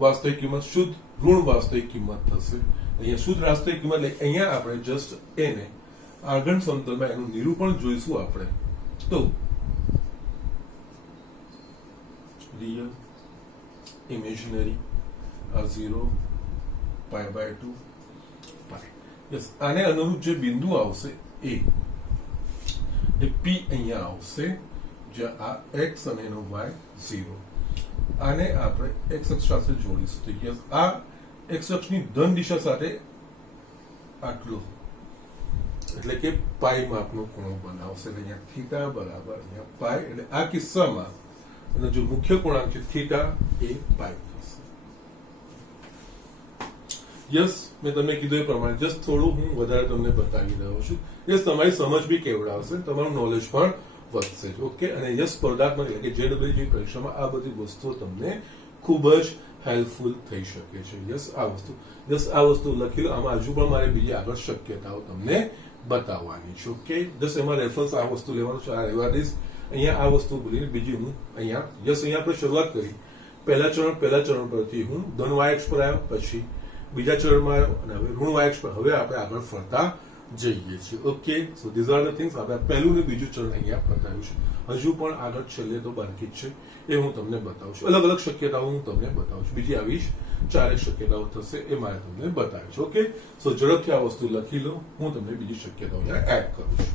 વાસ્તવિક કિંમત, શુદ્ધ ઋણ વાસ્તવિક કિંમત થશે. અહીંયા શુદ્ધ વાસ્તવિક કિંમત એટલે અહીંયા આપણે જસ્ટ એને આગળ સમતલમાં એનું નિરૂપણ જોઈશું આપણે. તો રિયલ, ઇમેજનરી, આ 0, π/2 π. યસ, આને અનુરૂપ જે બિંદુ આવશે એ p અહીંયા આવશે, જ્યાં આ x અને એનો y 0. આને આપણે x અક્ષ સાથે જોડીશું. તો યસ, આ x અક્ષની ધન દિશા સાથે આટલું એટલે કે પાઈ માપનો ખૂણો બનાવશે. એટલે અહીંયા થીટા બરાબર અહીંયા પાઈ, એટલે આ કિસ્સામાં અને જો મુખ્ય કોણાંક છે થીટા એ પાઈ થશે. યસ, મેં તમને કીધું એ પ્રમાણે જસ્ટ થોડું હું વધારે તમને બતાવી રહ્યો છું. યસ, તમારી સમજ બી કેવડાવશે, તમારું નોલેજ પણ વધશે. ઓકે, અને યસ સ્પર્ધાત્મક એટલે કે JEE પરીક્ષામાં આ બધી વસ્તુઓ તમને ખૂબ જ હેલ્પફુલ થઈ શકે છે. યસ, આ વસ્તુ લખી લો. આમાં હજુ પણ મારે બીજી આગળ શક્યતાઓ તમને બતાવવાની છે. ઓકે, જસ્ટ એમાં રેફરન્સ આ વસ્તુ લેવાનું છે. આ રહેવા દઈશ. અહીંયા આ વસ્તુ ભૂલીને બીજી હું અહીંયા અહીંયા આપણે શરૂઆત કરી. પહેલા ચરણ પરથી હું ધન y અક્ષ પર આવ્યો, પછી બીજા ચરણમાં આવ્યો અને હવે ઋણ y અક્ષ પર. હવે આપણે આગળ ફરતા જઈએ છીએ. Okay, so these are the things. આપણે પહેલું ને બીજું ચરણ અહીંયા બતાવ્યું છે. હજુ પણ આગળ છેલ્લે તો બાકી જ છે, એ હું તમને બતાવું છું. અલગ અલગ શક્યતાઓ હું તમને બતાવું છું. બીજી આવી 4 શક્યતાઓ થશે, એ મારે તમને બતાવી છે. ઓકે, સો ઝડપથી આ વસ્તુ લખી લો. હું તમને બીજી શક્યતાઓ અહીંયા એડ કરું છું.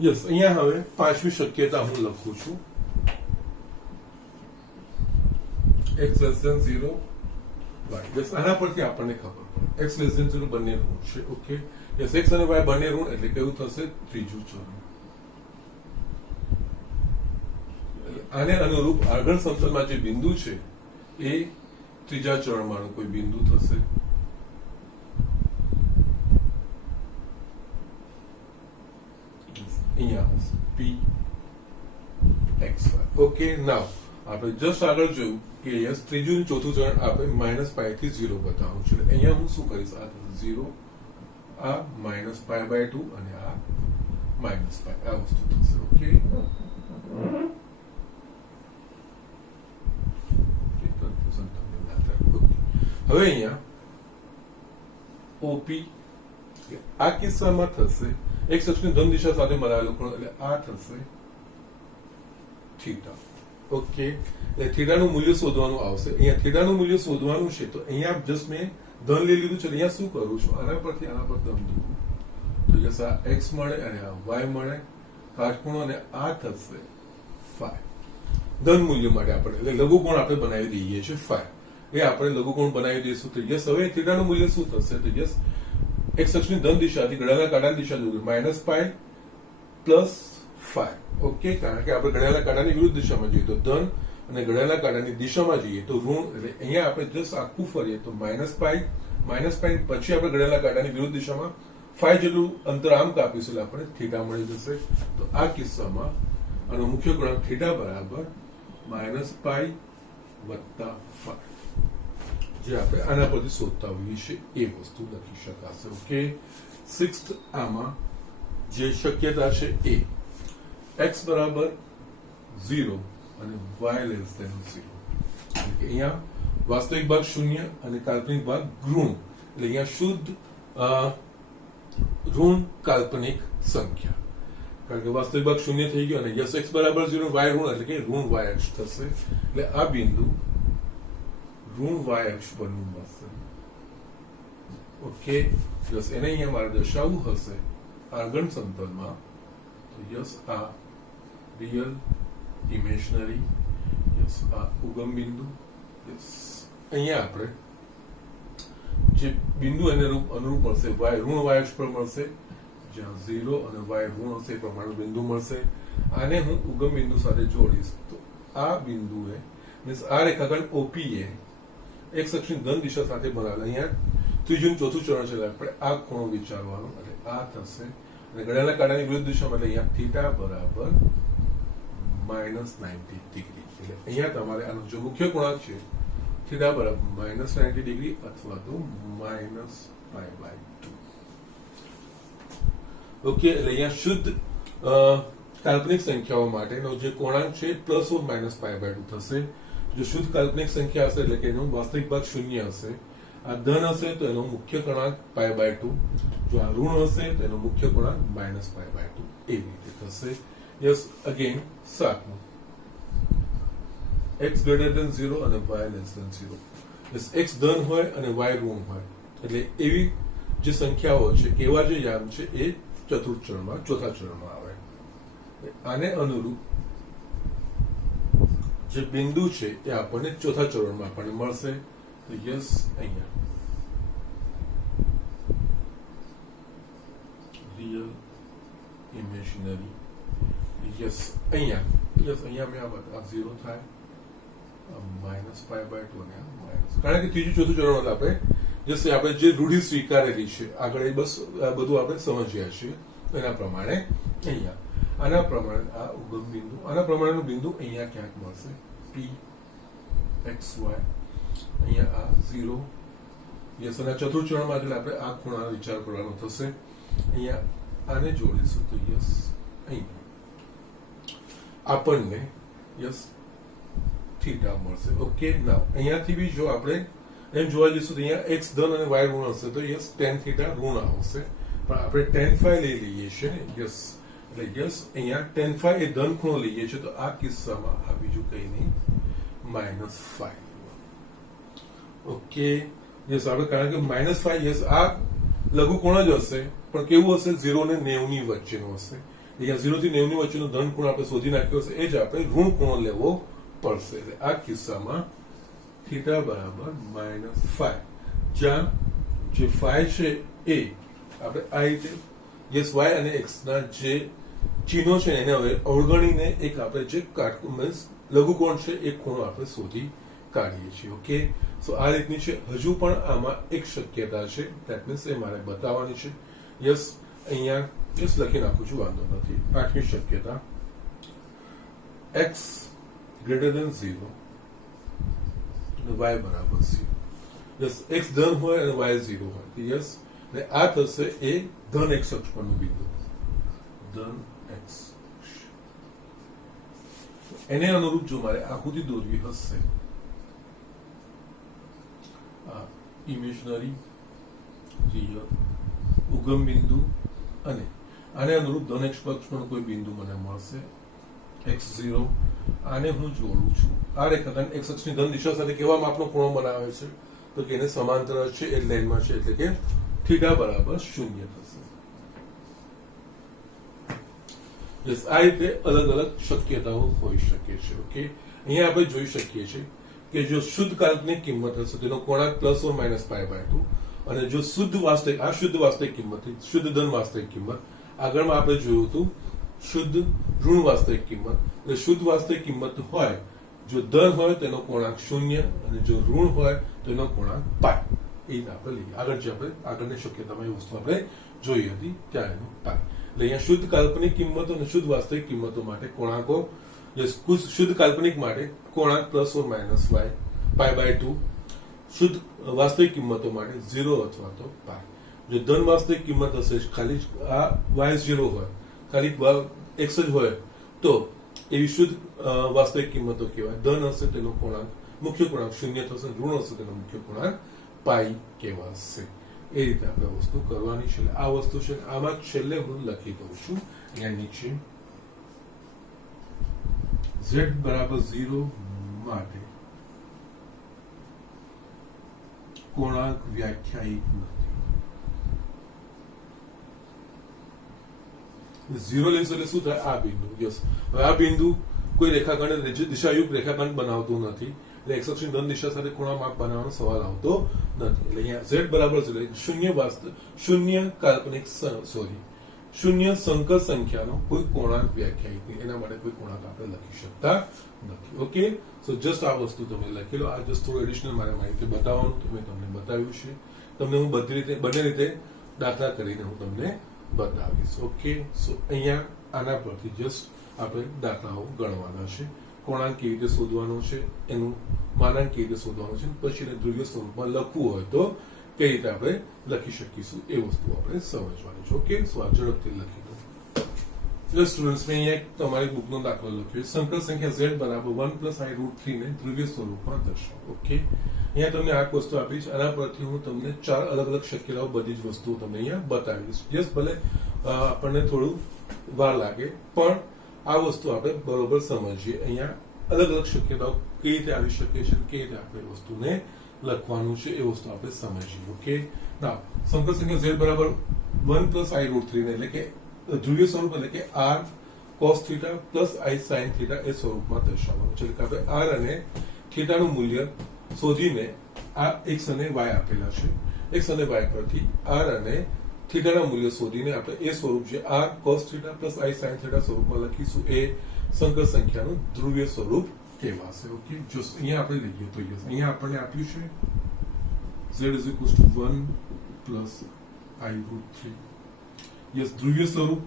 યસ, અહીંયા હવે 5મી શક્યતા હું લખું છું. x less than 0 y. Yes, આના પરથી આપણને ખબર પડે x લેસ ધેન 0 બંને ઋણ છે. ઓકે, યસ, x અને y બંને ઋણ એટલે કેવું થશે? ત્રીજું ચરણ. આને અનુરૂપ આગળ સમતલમાં જે બિંદુ છે એ ત્રીજા ચરણમાંનું કોઈ બિંદુ થશે. અહીંયા આવશે p x y. ઓકે, નાવ આપણે જસ્ટ આગળ જોયું કે યસ ત્રીજું ચોથું ચરણ આપણે -π થી 0 બતાવવું છે. અહીંયા હું શું કરીશ? આ 0, આ -π/2 અને આ -π. આ વસ્તુ થશે. ઓકે, હવે અહીંયા OP આ કિસ્સામાં થશે x અક્ષની ધન દિશા સાથે મરાયેલો ખૂણો, એટલે આ થશે થીટા. ઓકે, એટલે થીટાનું મૂલ્ય શોધવાનું આવશે. અહીંયા થીટાનું મૂલ્ય શોધવાનું છે, તો અહીંયા જસ્ટ મેં ધન લઈ લીધું છે. અહીંયા શું કરું છું? આના પરથી આના પર ધન દઉં તો યસ, આ x મળે અને આ y મળે કાટખૂણો, અને આ થશે phi. ધન મૂલ્ય માટે આપણે એટલે લઘુકોણ આપણે બનાવી દઈએ છીએ phi. એ આપણે લઘુકોણ બનાવી દઈશું. તો યસ, હવે થીટાનું મૂલ્ય શું થશે? તો યસ, x અક્ષની ધન દિશાથી ઘડિયાળના કાંટાની દિશા જોઈએ -π પ્લસ phi. ઓકે, કારણ કે આપણે ઘડિયાળના કાંટાની વિરુદ્ધ દિશામાં જઈએ તો ધન, અને ઘડિયાળના કાંટાની દિશામાં જઈએ તો ઋણ. એટલે અહીંયા આપણે જસ્ટ આખું ફરીએ તો -π પછી આપણે ઘડિયાળના કાંટાની વિરુદ્ધ દિશામાં phi જેટલું અંતર આમ કાપીશું એટલે આપણે થીટા મળી જશે. તો આ કિસ્સામાં આનો મુખ્ય ગુણાંક થીટા બરાબર -π + phi, જે આપણે આના પરથી શોધતા હોઈએ છીએ એ વસ્તુ લખી શકાશે. ઓકે, 6th આમાં જે શક્યતા છે એ x બરાબર 0 અને y લેસ ધેન 0. અહીંયા વાસ્તવિક ભાગ 0 અને કાલ્પનિક ભાગ ઋણ, એટલે અહીંયા શુદ્ધ ઋણ કાલ્પનિક સંખ્યા, કારણ કે વાસ્તવિક ભાગ 0 થઈ ગયો અને યસ x બરાબર 0 y ઋણ એટલે કે ઋણ y અક્ષ થશે. એટલે આ બિંદુ ઋણ y અક્ષ પરનું બનશે. ઓકે, યસ, એને અહીંયા મારે દર્શાવવું હશે આગળ સમતલમાં. તો યસ, આ રિયલ, ઇમેજનરી, યસ, આ ઉગમ બિંદુ. યસ, અહીંયા આપણે જે બિંદુ એને અનુરૂપ મળશે y ઋણ y અક્ષ પર મળશે, જ્યાં 0 અને y ઋણ હશે એ પ્રમાણે બિંદુ મળશે. આને હું ઉગમ બિંદુ સાથે જોડીશ તો આ બિંદુએ મીન્સ આ રેખાખંડ ઓપીએ એક્સ અક્ષની ધન દિશા સાથે બનાવેલ. અહીંયા ત્રીજું ચોથું ચરણ છે આપણે આ ખૂણો વિચારવાનો એટલે આ થશે અને ઘડિયાળના કાંટાની વિરુદ્ધ દિશામાં એટલે અહીંયા થીટા બરાબર -90 ડિગ્રી. એટલે અહીંયા તમારે આનો જો મુખ્ય ગુણાંક છે થીટા બરાબર -90 ડિગ્રી અથવા તો -π/2. ઓકે, એટલે અહીંયા શુદ્ધ કાલ્પનિક સંખ્યાઓ માટેનો જે કોણાંક છે +or-π/2 થશે. જો શુદ્ધ કાલ્પનિક સંખ્યા હશે એટલે કે એનો વાસ્તવિક ભાગ શૂન્ય હશે, આ ધન હશે તો એનો મુખ્ય કોણાંક π/2, જો આ ઋણ હશે તો એનો મુખ્ય કોણાંક -π/2. એવી રીતે થશે. યસ, અગેન સાતમું, x greater than 0 અને y less than 0. Yes, x ધન હોય અને y ઋણ હોય એટલે એવી જે સંખ્યાઓ છે, એવા જે યામ છે એ ચતુર્થ ચરણમાં, ચોથા ચરણમાં આવે. આને અનુરૂપ જે બિંદુ છે એ આપણને ચોથા ચરણમાં આપણને મળશે. તો યસ, અહીંયા રિયલ ઇમેજનરી. યસ, અહીંયા મેં આ 0 થાય -π/2 અને માઇનસ, કારણ કે ત્રીજું ચોથું ચરણ આપણે જે રૂઢિ સ્વીકારેલી છે આગળ એ બસ બધું આપણે સમજ્યા છીએ એના પ્રમાણે અહીંયા આના પ્રમાણે આ ઉગમ બિંદુ, આના પ્રમાણેનું બિંદુ અહીંયા ક્યાંક મળશે. p x y અહીંયા આ 0. યસ, અને ચતુર્થ ચરણમાં એટલે આપણે આ ખૂણાનો વિચાર કરવાનો થશે. અહીંયા આને જોડીશું તો યસ, અહીંયા આપણને યસ થીટા મળશે. ઓકે, નાવ અહીંયાથી બી જો આપણે એમ જોવા જઈશું તો અહીંયા x ધન અને y ઋણ હશે તો યસ tan થીટા ઋણ આવશે, પણ આપણે tan phi લઈ લઈએ છીએ ને. યસ, એટલે યસ અહીંયા tan phi એ ધન ખૂણો લઈએ છીએ તો આ કિસ્સામાં આ બીજું કઈ નહીં -5. ઓકે, યસ, આપણે કારણ કે -5, યસ આ લઘુકોણ જ હશે પણ કેવું હશે 0 અને 90 ની વચ્ચેનું હશે. અહીંયા 0 થી 90 ની વચ્ચેનો ધન ખૂણો આપણે શોધી નાખ્યો હશે, એ જ આપણે ઋણ ખૂણો લેવો પડશે. એટલે આ કિસ્સામાં થીટા બરાબર -5, જ્યાં જે phi છે એ આપણે આ રીતે યસ y અને x ના જે ચિહ્નો છે એને હવે અવગણીને એક આપણે જે મીન્સ લઘુકોણ છે એ ખૂણો આપણે શોધી કાઢીએ છીએ. ઓકે, સો આ રીતની છે. હજુ પણ આમાં એક શક્યતા છે, ધેટ મીન્સ એ મારે બતાવવાની છે. યસ, અહીંયા યસ લખી નાખું છું, વાંધો નથી. આઠમી શક્યતા, x greater than 0 અને y બરાબર 0. યસ, x ધન હોય અને y 0 હોય. યસ, એટલે આ થશે એ ધન x અક્ષ પરનું બિંદુ, ધન x. એને અનુરૂપ જો મારે આકૃતિ દોરવી હશે, આ ઇમેજનરી રિયલ ઉગમ બિંદુ અને આને અનુરૂપ ધન x પક્ષ પરનું કોઈ બિંદુ મને મળશે x0. આને હું જોડું છું. આ રેખાખંડ x અક્ષની ધન દિશા સાથે કેવા માપનો ખૂણો બનાવે છે તો કે એને સમાંતર છે, એ લાઈનમાં છે, એટલે કે થીટા બરાબર 0 થશે. યસ, આ રીતે અલગ અલગ શક્યતાઓ હોઈ શકે છે. ઓકે, અહીંયા આપણે જોઈ શકીએ છીએ કે જો શુદ્ધ કાલ્પનિક કિંમત હશે તેનો કોણાંક +or-π/2 અને જો શુદ્ધ વાસ્તવિક, આ શુદ્ધ વાસ્તવિક કિંમત, શુદ્ધ ધન વાસ્તવિક કિંમત, આગળમાં આપણે જોયું હતું શુદ્ધ ઋણ વાસ્તવિક કિંમત. એટલે શુદ્ધ વાસ્તવિક કિંમત હોય, જો ધન હોય તેનો કોણાંક 0 અને જો ઋણ હોય તેનો કોણાંક π. એ આપણે લઈએ આગળ, જે આપણે આગળની શક્યતામાં એ વસ્તુ આપણે જોઈ હતી ત્યાં એનો π. એટલે અહીંયા શુદ્ધ કાલ્પનિક કિંમતો અને શુદ્ધ વાસ્તવિક કિંમતો માટે કોણાંકો, શુદ્ધ કાલ્પનિક માટે કોણાંક +or-y π/2, શુદ્ધ વાસ્તવિક કિંમતો માટે 0 અથવા તો π. જો ધન વાસ્તવિક કિંમત હશે, ખાલી આ y0 હોય, ખાલી x જ હોય તો એવી શુદ્ધ વાસ્તવિક કિંમતો કહેવાય. ધન હશે તેનો કોણાંક, મુખ્ય કોણાંક 0 થશે, ઋણ હશે તેનો મુખ્ય કોણાંક π કહેવાશે. એ રીતે આપણે વસ્તુ કરવાની છે. આ વસ્તુ છે આમાં છેલ્લે હું લખી દઉં છું અહીંયા નીચે, z બરાબર 0 માટે કોણાંક વ્યાખ્યાયિત નથી. 0 લેન્સ એટલે શું થાય? આ બિંદુ. યસ, હવે આ બિંદુ કોઈ રેખાખંડ દિશાયુક્ત રેખાખંડ બનાવતું નથી, એટલે x અક્ષની ધન દિશા સાથે ખૂણા માપ બનાવવાનો સવાલ આવતો નથી. એટલે અહીંયા z બરાબર 0, શૂન્ય કાલ્પનિક, સોરી શૂન્ય સંકર સંખ્યાનો કોઈ પૂર્ણાંક વ્યાખ્યાયિત નહીં, એના માટે કોઈ પૂર્ણાંક આપણે લખી શકતા નથી. ઓકે, સો જસ્ટ આ વસ્તુ તમે લખી લો. આ જસ્ટ થોડું એડિશનલ મારે માહિતી બતાવવાનું મેં તમને બતાવ્યું છે. તમને હું બધી રીતે બંને રીતે દાખલા કરીને હું તમને બતાવીશ. ઓકે, સો અહીંયા આના પરથી જસ્ટ આપણે દાખલાઓ ગણવાના છે. પૂર્ણાંક કેવી રીતે શોધવાનો છે, એનું માનાંક કેવી રીતે શોધવાનું છે, પછી એને ધ્રુવીય સ્વરૂપમાં લખવું હોય તો કઈ રીતે આપણે લખી શકીશું એ વસ્તુ આપણે સમજવાની છે. ઓકે, સો આ ઝડપથી લખી દો. સ્ટુડન્ટ્સ મેં અહીંયા તમારી બુકનો દાખલો લખ્યો. સંકર સંખ્યા z બરાબર 1 + i√3 ને ધ્રુવીય સ્વરૂપમાં દર્શાવો. ઓકે, અહીંયા તમને આ વસ્તુ આપી છે. આના પરથી હું તમને 4 અલગ અલગ શક્યતાઓ બધી જ વસ્તુઓ તમને અહીંયા બતાવીશ. યસ, ભલે આપણને થોડું વાર લાગે પણ આ વસ્તુ આપણે બરોબર સમજીએ. અહીંયા અલગ અલગ શક્યતાઓ કઈ રીતે આવી શકે છે, કઈ રીતે આપણે વસ્તુને લખવાનું છે એ વસ્તુ આપણે સમજીએ. ઓકે, ના સંકર સંખ્યા z બરાબર 1 + i√3 ને એટલે કે ધ્રુવીય સ્વરૂપ એટલે કે r cos θ + i sin θ એ સ્વરૂપમાં દર્શાવવાનું છે. એટલે કે આપણે r અને θ નું મૂલ્ય શોધીને આ x અને y આપેલા છે. x અને y પરથી r અને θ ના મૂલ્ય શોધીને આપણે એ સ્વરૂપ જે r cos θ + i sin θ સ્વરૂપમાં લખીશું. એ સંકર સંખ્યાનું ધ્રુવીય સ્વરૂપ કહેવાશે. ઓકે, જો અહીંયા આપણે લઈએ તો યસ, અહીંયા આપણને આપ્યું છે z = 1 + i√3. યસ, ધ્રુવીય સ્વરૂપ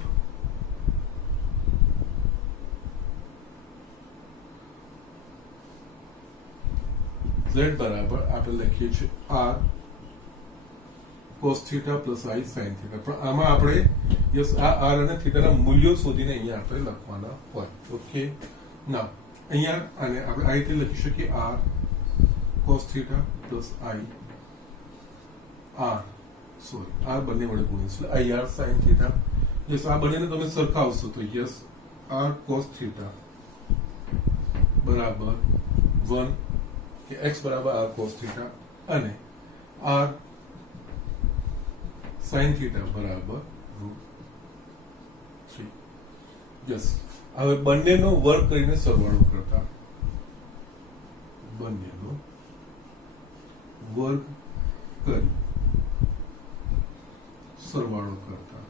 z બરાબર આપણે લખીએ છીએ r cos θ + i sin θ. પણ આમાં આપણે યસ આ r અને θ ના મૂલ્યો શોધીને અહીંયા આપણે લખવાના હોય. ઓકે, ના અહીંયા આને આપણે આ રીતે લખી શકીએ r cos θ + i r બંને વડે ગુણીશું i r sin θ. યસ, આ બંનેને તમે સરખાવશો તો યસ r cos θ બરાબર 1 કે x બરાબર r cos θ અને r sin θ બરાબર √3. યસ, હવે બંનેનો વર્ગ કરીને સરવાળો કરતા બંનેનો વર્ગ કરી સરવાળો કરતા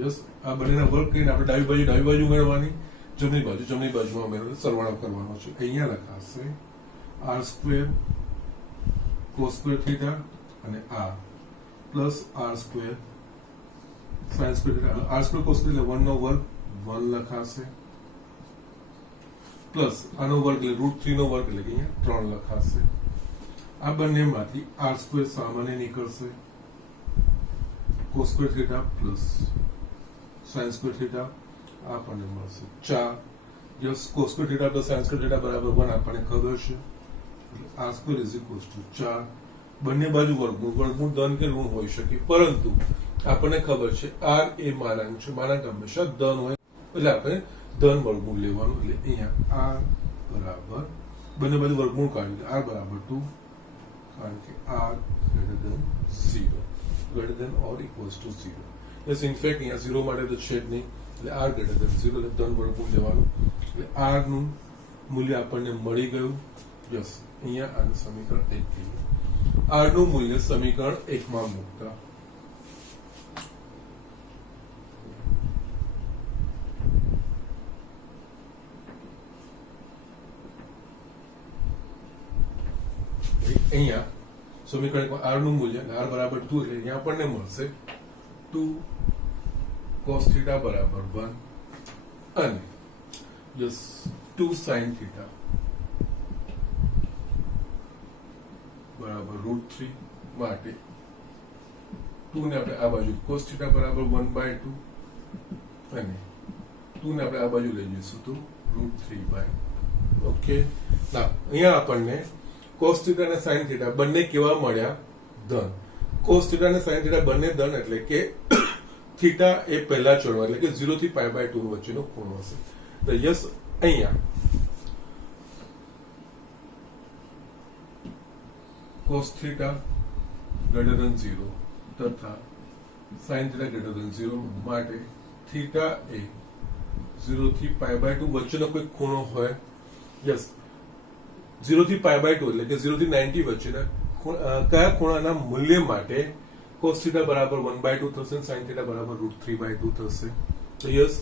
યસ, આ બંનેના વર્ગ કરીને આપણે ડાબી બાજુ ગણવાની, જમણી બાજુમાં અમે સરવાળો કરવાનો છે. અહીંયા લખાશે r² cos² θ અને r plus r² sin² θ. r² cos² એટલે 1 નો વર્ગ 1 લખાશે પ્લસ આનો વર્ગ એટલે √3 નો વર્ગ એટલે કે અહીંયા 3 લખાશે. આ બંનેમાંથી r² સામાન્ય નીકળશે, cos² θ પ્લસ sin² θ આપણને મળશે 4. યસ, cos² θ પ્લસ sin² θ બરાબર 1 આપણને ખબર છે. r² = 4. બંને બાજુ વર્ગમૂળ ધન કે ઋણ હોઈ શકે, પરંતુ આપણને ખબર છે r એ માનાંક છે. માનાંક હંમેશા ધન હોય એટલે આપણે ધન વર્ગમૂળ લેવાનું. એટલે અહીંયા r બરાબર બંને બાજુ વર્ગમૂળ કાઢ્યું, r બરાબર 2 કારણ કે r > 0 યસ, ઇનફેક્ટ અહીંયા 0 માટે તો છે જ નહીં એટલે r > 0 એટલે ધન વર્ગમૂળ લેવાનું. એટલે r નું મૂલ્ય આપણને મળી ગયું. યસ, અહીંયા આનું સમીકરણ 1 થઈ ગયું. r નું મૂલ્ય સમીકરણ 1 માં મૂકતા અહીંયા સમીકરણ r નું મૂલ્ય r બરાબર 2 એટલે અહીંયા આપણને મળશે 2 cos θ બરાબર 1 અને યસ 2 sin θ બરાબર √3 માટે 2 ને આપણે આ બાજુ cos θ બરાબર 1/2 અને 2 ને આપણે આ બાજુ લઈ જઈશું તો √3/. ઓકે, ના અહીંયા આપણને cos θ અને sin θ બંને કેવા મળ્યા? ધન. cos θ અને sin θ બંને ધન એટલે કે થીટા એ પહેલા ચડવા એટલે કે 0 થી π/2 વચ્ચેનો ખૂણો હશે. તો યસ, અહીંયા cos θ > 0 તથા sin θ > 0 માટે થીટા એ 0 થી π/2 વચ્ચેનો કોઈ ખૂણો હોય. યસ, 0 થી π/2 એટલે કે 0 થી 90 વચ્ચેના કયા ખૂણાના મૂલ્ય માટે cos θ બરાબર 1/2 થશે, sin θ બરાબર √3/2 થશે. તો યસ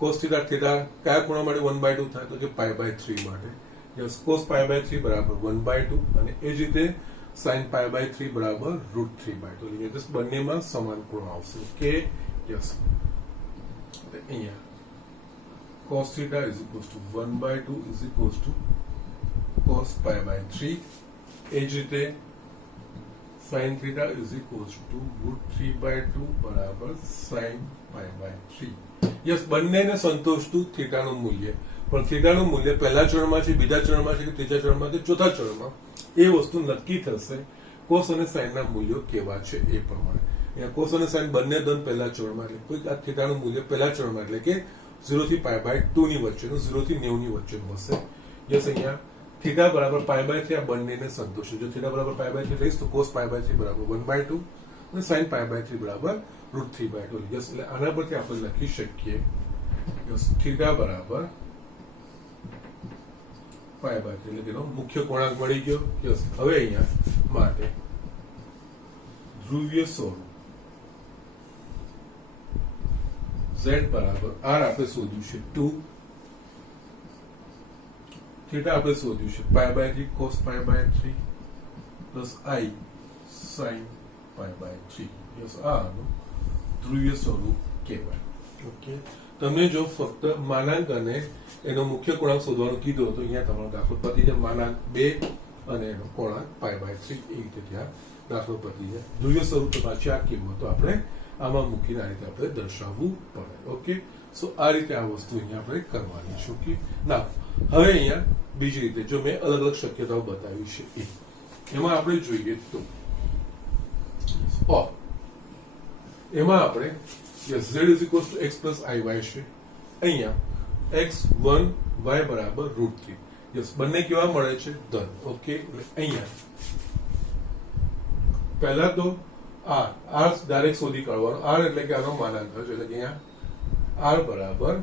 cos θ કયા ખૂણા માટે 1/2 થાય? તો કે π/3 માટે. યસ cos π/3 બરાબર 1/2 અને એ જ રીતે sin π/3 બરાબર √3/2. એટલે બંનેમાં સમાન ખૂણો આવશે. ઓકે યસ અહીંયા cos θ is equals to 1/2 is equals to cos π/3. એ જ રીતે sin θ is equals to √3/2 બરાબર sin π/3. યસ બંનેને સંતોષતું થીટાનું મૂલ્ય, પણ થીટાનું મૂલ્ય પહેલા ચરણમાં છે, બીજા ચરણમાં છે કે ત્રીજા ચરણમાં કે ચોથા ચરણમાં, એ વસ્તુ નક્કી થશે કોસ અને સાઇનના મૂલ્યો કેવા છે એ પ્રમાણે. અહીંયા કોસ અને સાઇન બંને ધન પહેલા ચરણમાં, એટલે કોઈ આ થીટાનું મૂલ્ય પહેલા ચરણમાં એટલે કે 0 થી π/2 ની વચ્ચેનું, 0 થી 90 ની વચ્ચેનું હશે. યસ અહીંયા થીટા બરાબર π/3 આ બંનેને સંતોષે. જો થીટા બરાબર π/3 લઈશ તો cos π/3 બરાબર 1/2 અને sin π/3 બરાબર √3/2. યસ એટલે આના પરથી આપણે લખી શકીએ યસ થીટા બરાબર π/3 એટલે તેનો મુખ્ય કોણાંક મળી ગયો. યસ હવે અહીંયા માટે ધ્રુવીય સ્વરૂપ z બરાબર r આપણે શોધ્યું છે 2, થીટા આપણે શોધ્યું છે π/3 cos π/3 plus i sin π/3. Yes આનું ધ્રુવીય સ્વરૂપ કહેવાય. ઓકે તમને જો ફક્ત માનાંક અને એનો મુખ્ય કોણાંક શોધવાનું કીધું તો અહીંયા તમારો દાખલો પતી જાય. માનાંક 2 અને એનો કોણાંક π/3 એ રીતે ત્યાં દાખલો પતી જાય. ધ્રુવીય સ્વરૂપ પાછી આ કિંમતો આપણે આમાં મૂકીને આ રીતે આપણે દર્શાવવું પડે. ઓકે સો આ રીતે આ વસ્તુ અહીંયા આપણે કરવાની છે. ઓકે ના હવે અહીંયા બીજી રીતે જો મેં અલગ અલગ શક્યતાઓ બતાવી છે એમાં આપણે જોઈએ તો એમાં આપણે z is equals to x plus iy છે. અહીંયા x1 y બરાબર √3. યસ બંને કેવા મળે છે? ધન. ઓકે એટલે અહીંયા પહેલા તો r ડાયરેક્ટ શોધી કાઢવાનો. r એટલે કે આનો માનાંક થશે, એટલે કે અહીંયા r બરાબર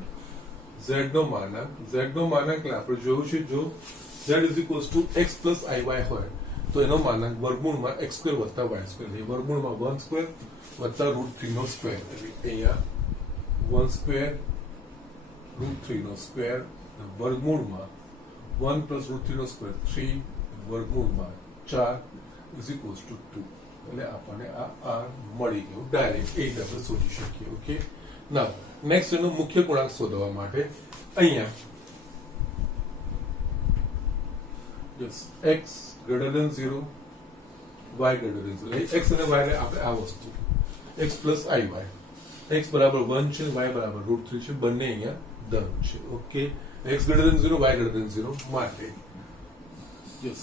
z નો માનાંક. z નો માનાંક એટલે આપણે જોયું છે જો z is equals to x plus iy હોય તો એનો માનાંક વર્ગમૂળમાં x² + y² એટલે વર્ગમૂળમાં 1² + √3 નો સ્ક્વેર, એટલે અહીંયા 1² √3 નો સ્ક્વેર વર્ગમૂળમાં 1 + √3 નો સ્ક્વેર 3 વર્ગમૂળમાં 4 is equals to 2. એટલે આપણને આ r મળી ગયું ડાયરેક્ટ એ રીતે આપણે શોધી શકીએ. ઓકે નાઉ નેક્સ્ટ એનો મુખ્ય કોણાંક શોધવા માટે અહીંયા yes x greater than 0 y greater than 0 x અને y ને આપણે આ વસ્તુ x plus iy x બરાબર 1 છે, y બરાબર √3 છે, બંને અહીંયા ધન છે. Okay x greater than 0 y greater than 0 માટે યસ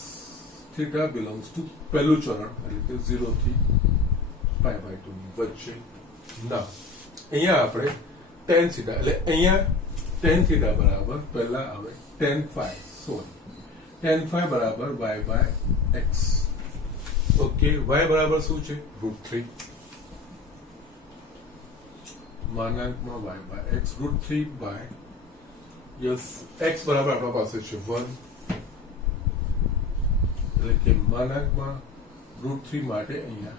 theta belongs to પહેલું ચરણ એટલે કે 0 થી π/2 ની વચ્ચે. ના અહીંયા આપણે tan θ એટલે અહીંયા tan θ બરાબર પહેલા આવે tan phi બરાબર y/x. ઓકે y બરાબર શું છે? √3 માનાંકમાં y/x √3 બાય યસ x બરાબર આપણા પાસે છે 1 એટલે કે માનાંકમાં √3 માટે અહીંયા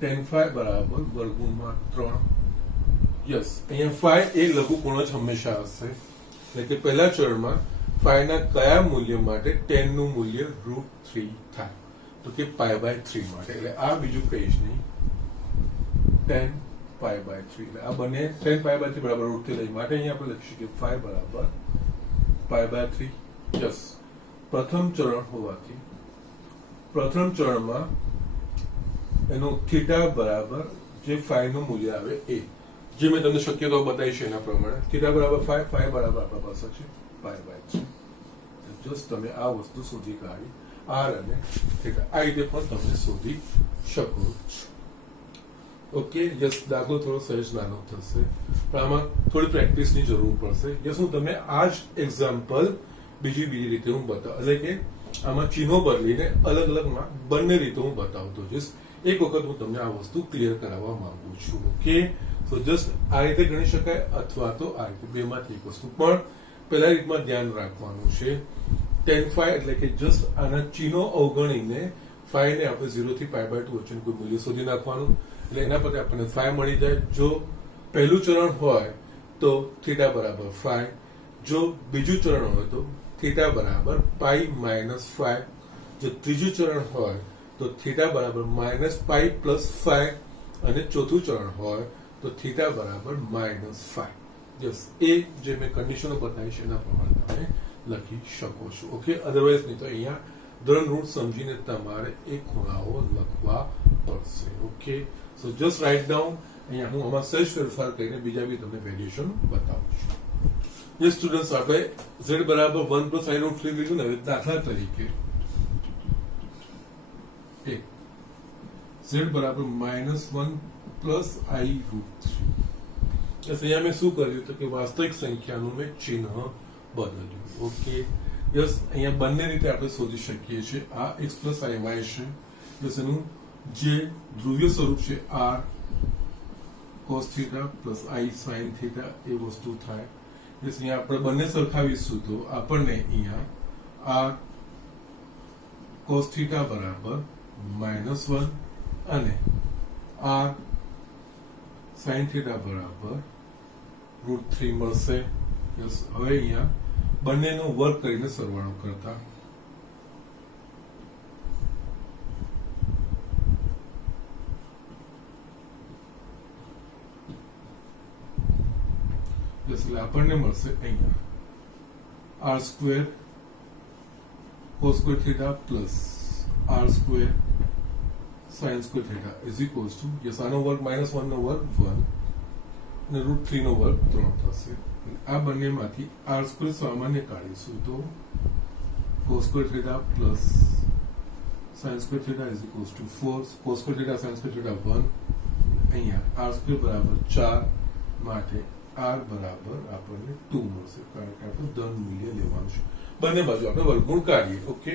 tan phi બરાબર વર્ગમૂળમાં 3. યસ અહીંયા phi એ લઘુકોણ જ હંમેશા હશે, એટલે કે પહેલા ચરણમાં phi ના કયા મૂલ્ય માટે tan નું મૂલ્ય √3 થાય? તો કે π/3 માટે. એટલે આ બીજું કઈ જ નહીં tan π/3 એટલે આ બંને tan π/3 બરાબર √3 લઈ માટે અહીંયા આપણે લખી શકીએ phi બરાબર π/3. યસ પ્રથમ ચરણ હોવાથી પ્રથમ ચરણમાં એનો થીટા બરાબર જે phi નું મૂલ્ય આવે એ જે મેં તમને શક્યતાઓ બતાવી છે એના પ્રમાણે થીટા બરાબર phi બરાબર આપણા પાસે છે π/3. જસ્ટ તમે આ વસ્તુ શોધી કાઢી r અને થીટા આ રીતે પણ તમે શોધી શકો છો. ઓકે યસ દાખલો થોડો સહેજ નાનો થશે પણ આમાં થોડી પ્રેક્ટિસની જરૂર પડશે. યસ હું તમે આ જ એક્ઝામ્પલ બીજી રીતે હું બતાવ એટલે કે આમાં ચિહ્નો બદલીને અલગ અલગમાં બંને રીતે હું બતાવતો જઈશ. એક વખત હું તમને આ વસ્તુ ક્લિયર કરાવવા માંગુ છું. ઓકે તો જસ્ટ આ રીતે ગણી શકાય અથવા તો આ રીતે બેમાંથી એક વસ્તુ, પણ પહેલા રીતમાં ધ્યાન રાખવાનું છે tan phi એટલે કે જસ્ટ આના ચિહ્નો અવગણીને ફાઈ ને આપણે 0 થી π/2 વચ્ચેનું કોઈ મૂલ્ય શોધી નાખવાનું, એટલે એના પરથી આપણને ફાઈ મળી જાય. જો પહેલું ચરણ હોય તો થીટા બરાબર ફાઈ, જો બીજું ચરણ હોય તો થીટા બરાબર પાઈ માઇનસ ફાઈ, જો ત્રીજું ચરણ હોય તો થીટા બરાબર માઇનસ પાઈ પ્લસ ફાઈ, અને ચોથું ચરણ હોય તો થીટા બરાબર માઇનસ ફાઈ. યસ, એ જે મેં કન્ડિશનો બતાવી છે એના પ્રમાણે તમે લખી શકો છો. ઓકે, અધરવાઇઝ નહીં તો અહીંયા ધોરણ રૂટ સમજીને તમારે એ ખૂણાઓ લખવા પડશે. ઓકે, સો જસ્ટ રાઇટ ડાઉન. અહીંયા હું આમાં સહેજ ફેરફાર કરીને બીજા બી તમને વેરિએશન બતાવું છું. યસ સ્ટુડન્ટ્સ, આપણે z બરાબર 1 પ્લસ i રૂટ 3 લીધું ને. હવે દાખલા તરીકે z બરાબર -1 પ્લસ i રૂટ 3. અહીંયા મેં શું કર્યું તો કે વાસ્તવિક સંખ્યાનું મેં ચિહ્ન બદલ્યું. ઓકે, યસ, અહીંયા બંને રીતે આપણે શોધી શકીએ છીએ. આ x પ્લસ i y છે. યસ, એનું જે ધ્રુવીય સ્વરૂપ છે r cos theta plus i sin theta એ વસ્તુ થાય. યસ, અહીંયા આપણે બંને સરખાવીશું તો આપણને અહીંયા r cos થીટા બરાબર -1 અને r sin થીટા બરાબર √3 મળશે. યસ, હવે અહીંયા બંનેનો વર્ગ કરીને સરવાળો કરતા એટલે આપણને મળશે અહીંયા r square cos square theta plus r square sin square theta is equals two, yes, આનો વર્ગ -1 નો વર્ગ 1 અને √3 નો વર્ગ 3 થશે. આ બંનેમાંથી r સ્ક્વેર સામાન્ય કાઢીશું તો cos square theta plus sin square theta is equals two 4, cos square theta sin square theta 1. અહીંયા r સ્ક્વેર બરાબર 4 માટે r બરાબર આપણને 2 મળશે, કારણ કે આપણે ધન મૂલ્ય લેવાનું છે. બંને બાજુ આપણે વર્ગમૂળ કાઢીએ. ઓકે,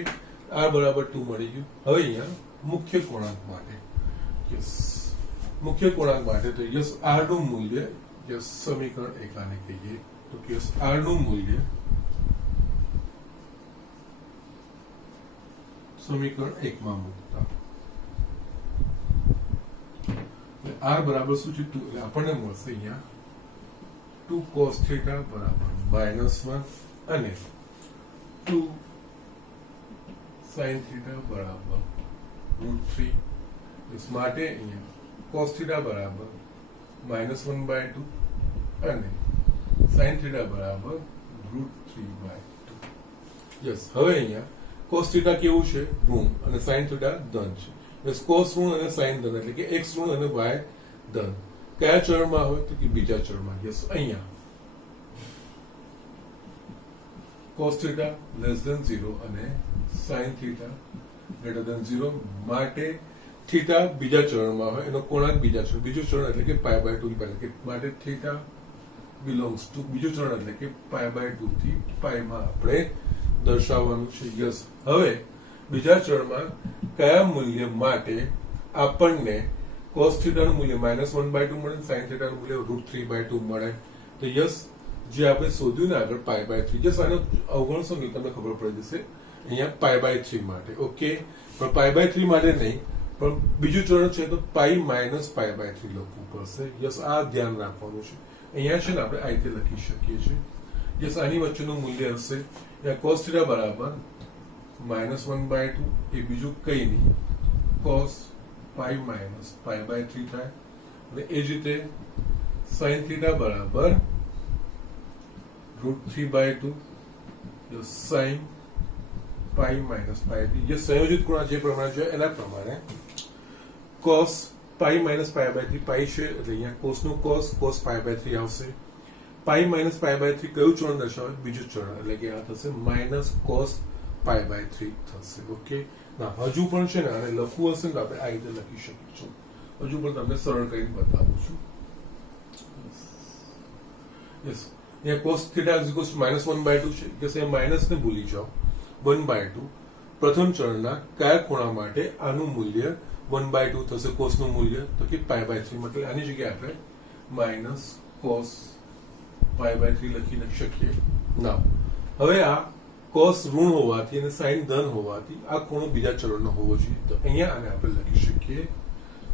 r બરાબર 2 મળી ગયું. હવે અહીંયા મુખ્ય કોણાંક માટે, યસ, મુખ્ય કોણાંક માટે તો યસ r નું મૂલ્ય, યસ, સમીકરણ 1 આને કહીએ તો યસ r નું મૂલ્ય સમીકરણ 1 માં મૂકતા r બરાબર શું છે 2, એટલે આપણને મળશે અહીંયા 2 cos થીટા બરાબર -1 અને 2 sin થીટા બરાબર √3. इस માટે અહીંયા cos થીટા બરાબર -1/2 અને sin થીટા બરાબર √3/2. યસ, હવે અહીંયા cos થીટા કેવું છે? ઋણ, અને sin થીટા ધન છે. યસ, cos ઋણ અને sin ધન, એટલે કે x ઋણ અને y ધન. કયા ચરણમાં હોય તો કે બીજા ચરણમાં. યસ, અહીંયા cos થીટા <0 અને sin થીટા <0 માટે થીટા બીજા ચરણમાં હોય, એનો કોણાંક બીજા ચરણ, બીજું ચરણ એટલે કે π/2 માટે થીટા બિલોંગ્સ ટુ બીજું ચરણ એટલે કે π/2 થી પાઈમાં આપણે દર્શાવવાનું છે. યસ, હવે બીજા ચરણમાં કયા મૂલ્ય માટે આપણને cos થીટાનું મૂલ્ય -1/2 મળે, sin થીટાનું મૂલ્ય √3/2 મળે? તો યસ, જે આપણે શોધ્યું ને આગળ π/3, જસ્ટ આનો અવગણશો નહીં, તમને ખબર પડી જશે. અહીંયા π/3 માટે. ઓકે, પણ π/3 માટે નહીં, પણ બીજું ચરણ છે તો π - π/3 લખવું પડશે. યસ, આ ધ્યાન રાખવાનું છે. અહીંયા છે ને આપણે આ રીતે લખી શકીએ છીએ. યસ, આની વચ્ચેનું મૂલ્ય હશે cos થીટા બરાબર -1/2, એ બીજું કઈ નહીં, cos π - π/3 થાય. અને એ જ રીતે sin થીટા બરાબર √3/2, sin π - π3. જે સંયોજિત ખૂણા જે પ્રમાણે છે એના પ્રમાણે cos π - π/3 પાઈ છે, એટલે અહીંયા cos નું cos π/3 આવશે. π - π/3 કયું ચરણ દર્શાવે? બીજું ચરણ, એટલે કે આ થશે -cos π/3 થશે. ઓકે, ના હજુ પણ છે ને આને લખવું હશે ને તો આપણે આ રીતે લખી શકીશું. હજુ પણ તમને સરળ કરીને બતાવું છું. યસ, અહીંયા cos થીટા -1/2 છે, કે એ માઇનસ ને ભૂલી જાઓ. 1/2 પ્રથમ ચરણના કયા ખૂણા માટે આનું મૂલ્ય 1/2 થશે? cos નું મૂલ્ય તો કે π/3, મતલબ આની જગ્યાએ આપણે -cos π/3 લખી શકીએ. ના, હવે આ કોસ ઋણ હોવાથી અને સાઇન ધન હોવાથી આ ખૂણો બીજા ચરણનો હોવો જોઈએ. તો અહીંયા આને આપણે લખી શકીએ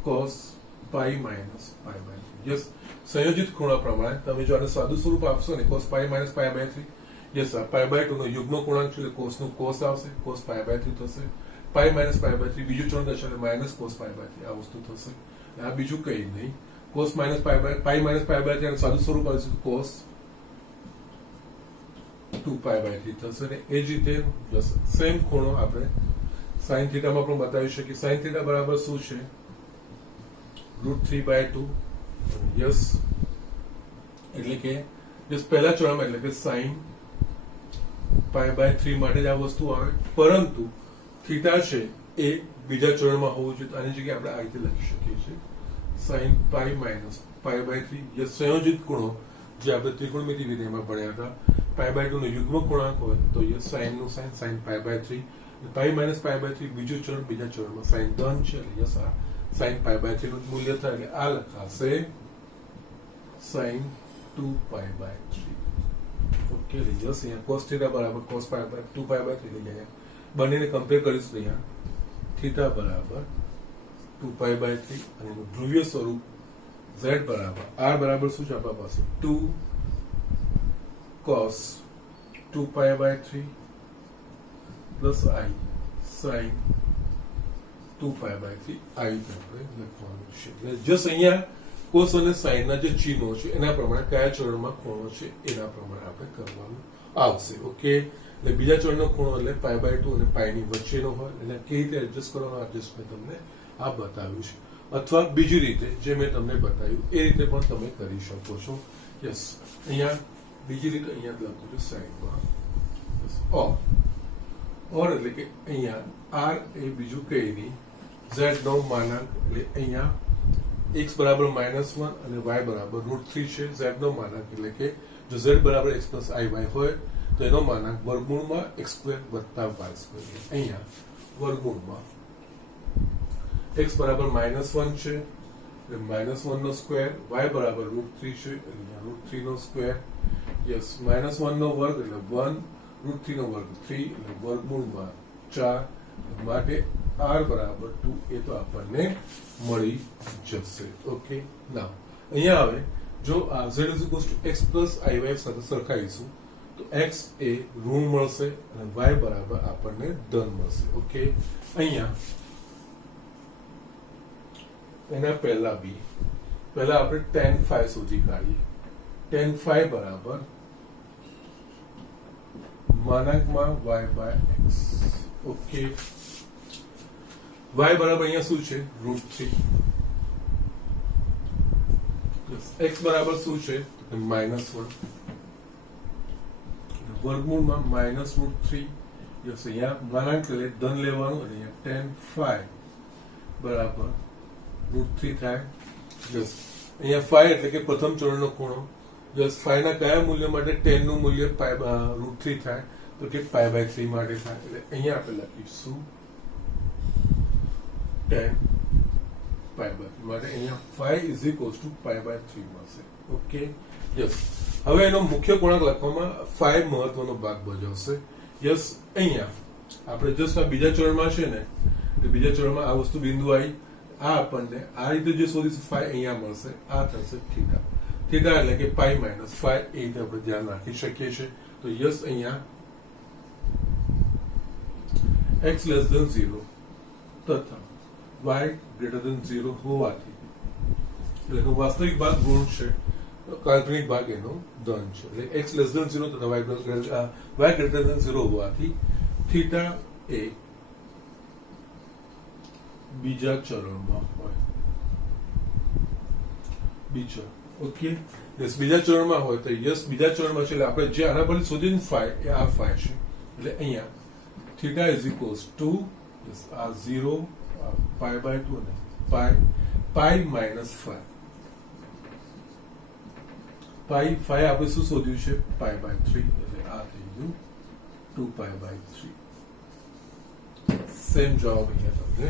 cos pi minus pi by 3. Yes, સંયોજિત ખૂણા પ્રમાણે તમે જો આને સાદું સ્વરૂપ આપશો ને cos pi minus pi by 3, yes, pi by 2 નો યુગ્મ પૂર્ણાંક છે એટલે કોસ નું કોસ આવશે, કોસ પાઈ બાય 3 થશે. પાઈ માઇનસ પાઈ બાય 3 બીજું ચરણ થશે એટલે માઇનસ કોસ પાઈ બાય 3 આ વસ્તુ થશે. આ બીજું કઈ નહીં, cos minus pi minus pi by 3 સાદું સ્વરૂપ આવશે કોસ 2 પાઈ બાય 3 થશે. ને એ જ રીતે સેમ ખૂણો આપણે સાઇન થીટામાં પણ બતાવી શકીએ. સાઇન થીટા બરાબર શું છે? √3/2. યસ, એટલે કે પહેલા ચરણમાં એટલે કે સાઇન પાઈ બાય 3 માટે જ આ વસ્તુ આવે, પરંતુ થીટા છે એ બીજા ચરણમાં હોવું જોઈએ. આની જગ્યાએ આપણે આ રીતે લખી શકીએ છીએ sine pi minus pi by 3. Yes, સંયોજિત ખૂણો જે આપણે ત્રિકોણમિતિ વિધેયમાં ભણ્યા હતા, પાઈ બાય 2 નો યુગ્મ પૂર્ણાંક હોય તો યસ સાઇન નું sine sine pi by 3, pi minus pi by 3 બીજું ચરણ બીજા ચરણમાં સાઇન ધન છે એટલે યસ આ સાઇન પાઈ બાય 3 નું મૂલ્ય થાય એટલે આ લખાશે sine 2 pi by 3. Okay, yes, અહીંયા કોસ થીટા બરાબર cos pi by 2 pi by 3 લઈ જાય. બંનેને કમ્પેર કરીશું અહીંયા થીટા બરાબર 2 પાઈ બાય 3 અને એનું ધ્રુવીય સ્વરૂપ z બરાબર r બરાબર શું છે આપણા પાસે 2 cos 2 pi by 3 plus i sin 2 pi by 3 આ રીતે આપણે લખવાનું છે. એટલે જસ્ટ અહીંયા કોસ અને સાઇન ના જે ચિહ્નો છે એના પ્રમાણે કયા ચરણમાં ખૂણો છે એના પ્રમાણે આપણે કરવાનું આવશે. ઓકે, એટલે બીજા ચરણનો ખૂણો એટલે પાઈ બાય 2 અને પાઈ ની વચ્ચેનો હોય એટલે કેવી રીતે એડજસ્ટ કરવાનો એડજસ્ટ મેં તમને આ બતાવ્યું છે. અથવા બીજી રીતે જે મેં તમને બતાવ્યું એ રીતે પણ તમે કરી શકો છો. યસ, અહીંયા બીજી રીતે અહીંયા લખું છું સાઈડમાં ઓર એટલે કે અહીંયા આર એ બીજું કઈ નહીં z નો માનાંક એટલે અહીંયા x બરાબર -1 અને y બરાબર √3 છે. z નો માનાંક એટલે કે જો z બરાબર x પ્લસ iy હોય તો એનો માનાંક વર્ગમૂળમાં x² વત્તા y². અહીંયા વર્ગમૂળમાં x બરાબર -1 છે એટલે -1 નો સ્ક્વેર, y બરાબર √3 છે એટલે √3 નો સ્ક્વેર, યસ, -1 નો વર્ગ એટલે 1, √3 નો વર્ગ 3 એટલે વર્ગમૂળમાં 4 માટે r બરાબર 2 એ તો આપણને મળી જશે. ઓકે, નાઉ અહીંયા હવે જો આ z x પ્લસ iy સાથે સરખાઈશું તો x એ ઋણ મળશે અને y બરાબર આપણને ધન મળશે. ઓકે, અહીંયા એના પહેલા આપણે tan phi શોધી કાઢીએ. tan phi બરાબર માનાંકમાં y by x. Okay, y બરાબર અહીંયા શું છે √3, x બરાબર શું છે -1 વર્ગમૂળમાં -√3. યસ, અહીંયા માનાંક એટલે ધન લેવાનું અને અહીંયા tan phi બરાબર √3 થાય. યસ, અહીંયા phi એટલે કે પ્રથમ ચરણનો ખૂણો. યસ, phi ના કયા મૂલ્ય માટે tan નું મૂલ્ય √3 થાય તો કે પાઈ બાય 3 માટે થાય. એટલે અહીંયા આપણે લખીશું tan પાઈ બાય માટે અહીંયા phi પાઈ બાય 3 મળશે. ઓકે, યસ, હવે એનો મુખ્ય પૂર્ણાંક લખવામાં phi મહત્વનો ભાગ ભજવશે. યસ, અહીંયા આપણે જસ્ટ આ બીજા ચરણમાં છે ને બીજા ચરણમાં આ વસ્તુ બિંદુ આવી આ આપણને આ રીતે જે શોધીશું phi અહીંયા મળશે, આ થશે થીટા. થીટા એટલે કે પાઈ માઇનસ phi એ રીતે આપણે ધ્યાન રાખી શકીએ છીએ. તો યસ, અહીંયા x less than 0 તથા y greater than 0 હોવાથી એટલે એનો વાસ્તવિક ભાગ ઋણ છે, કાલ્પનિક ભાગ એનો ધન છે. એટલે x less than 0 તથા y greater than 0 હોવાથી થીટા એ બીજા ચરણમાં હોય. ઓકે, યસ, બીજા ચરણમાં હોય તો યસ બીજા ચરણમાં છે એટલે આપણે જે આના પર શોધીને phi એ આ phi છે. એટલે અહીંયા થીટા = આ 0 પાઈ બાય 2 અને પાઈ માઇનસ phi આપણે શું શોધ્યું છે પાઈ બાય 3 એટલે આ થઈ ગયું 2 પાઈ બાય 3. સેમ જવાબ અહીંયા તમને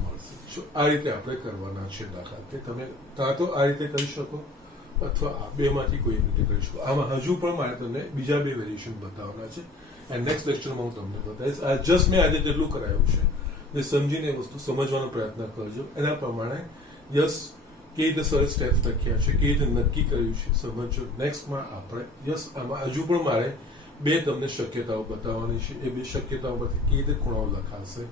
મળશે. આ રીતે આપણે કરવાના છે દાખલા કે તમે કાં તો આ રીતે કરી શકો અથવા આ બે માંથી કોઈ રીતે કરી શકો. આમાં હજુ પણ મારે તમને બીજા બે વેરિએશન બતાવવાના છે એન્ડ નેક્સ્ટ લેક્ચરમાં હું તમને બતાવીશ. આ જસ્ટ મેં આજે જેટલું કરાયું છે એ સમજીને એ વસ્તુ સમજવાનો પ્રયત્ન કરજો. એના પ્રમાણે યસ કેવી રીતે સર સ્ટેપ્સ લખ્યા છે, કેવી રીતે નક્કી કર્યું છે સમજો. નેક્સ્ટમાં આપણે યસ આમાં હજુ પણ મારે 2 તમને શક્યતાઓ બતાવવાની છે. એ 2 શક્યતાઓ પરથી કેવી રીતે ખૂણાઓ લખાશે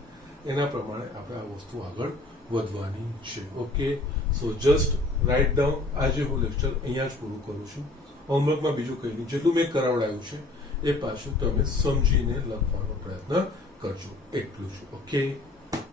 એના પ્રમાણે આપણે આ વસ્તુ આગળ વધવાની છે. ઓકે, સો જસ્ટ રાઇટ ડાઉન. આજે હું લેક્ચર અહીંયા જ પૂરું કરું છું. હોમવર્કમાં બીજું કંઈ નહીં, જેટલું મેં કરાવડાયું છે એ પાછું તમે સમજીને લખવાનો પ્રયત્ન કરજો, એટલું જ. ઓકે.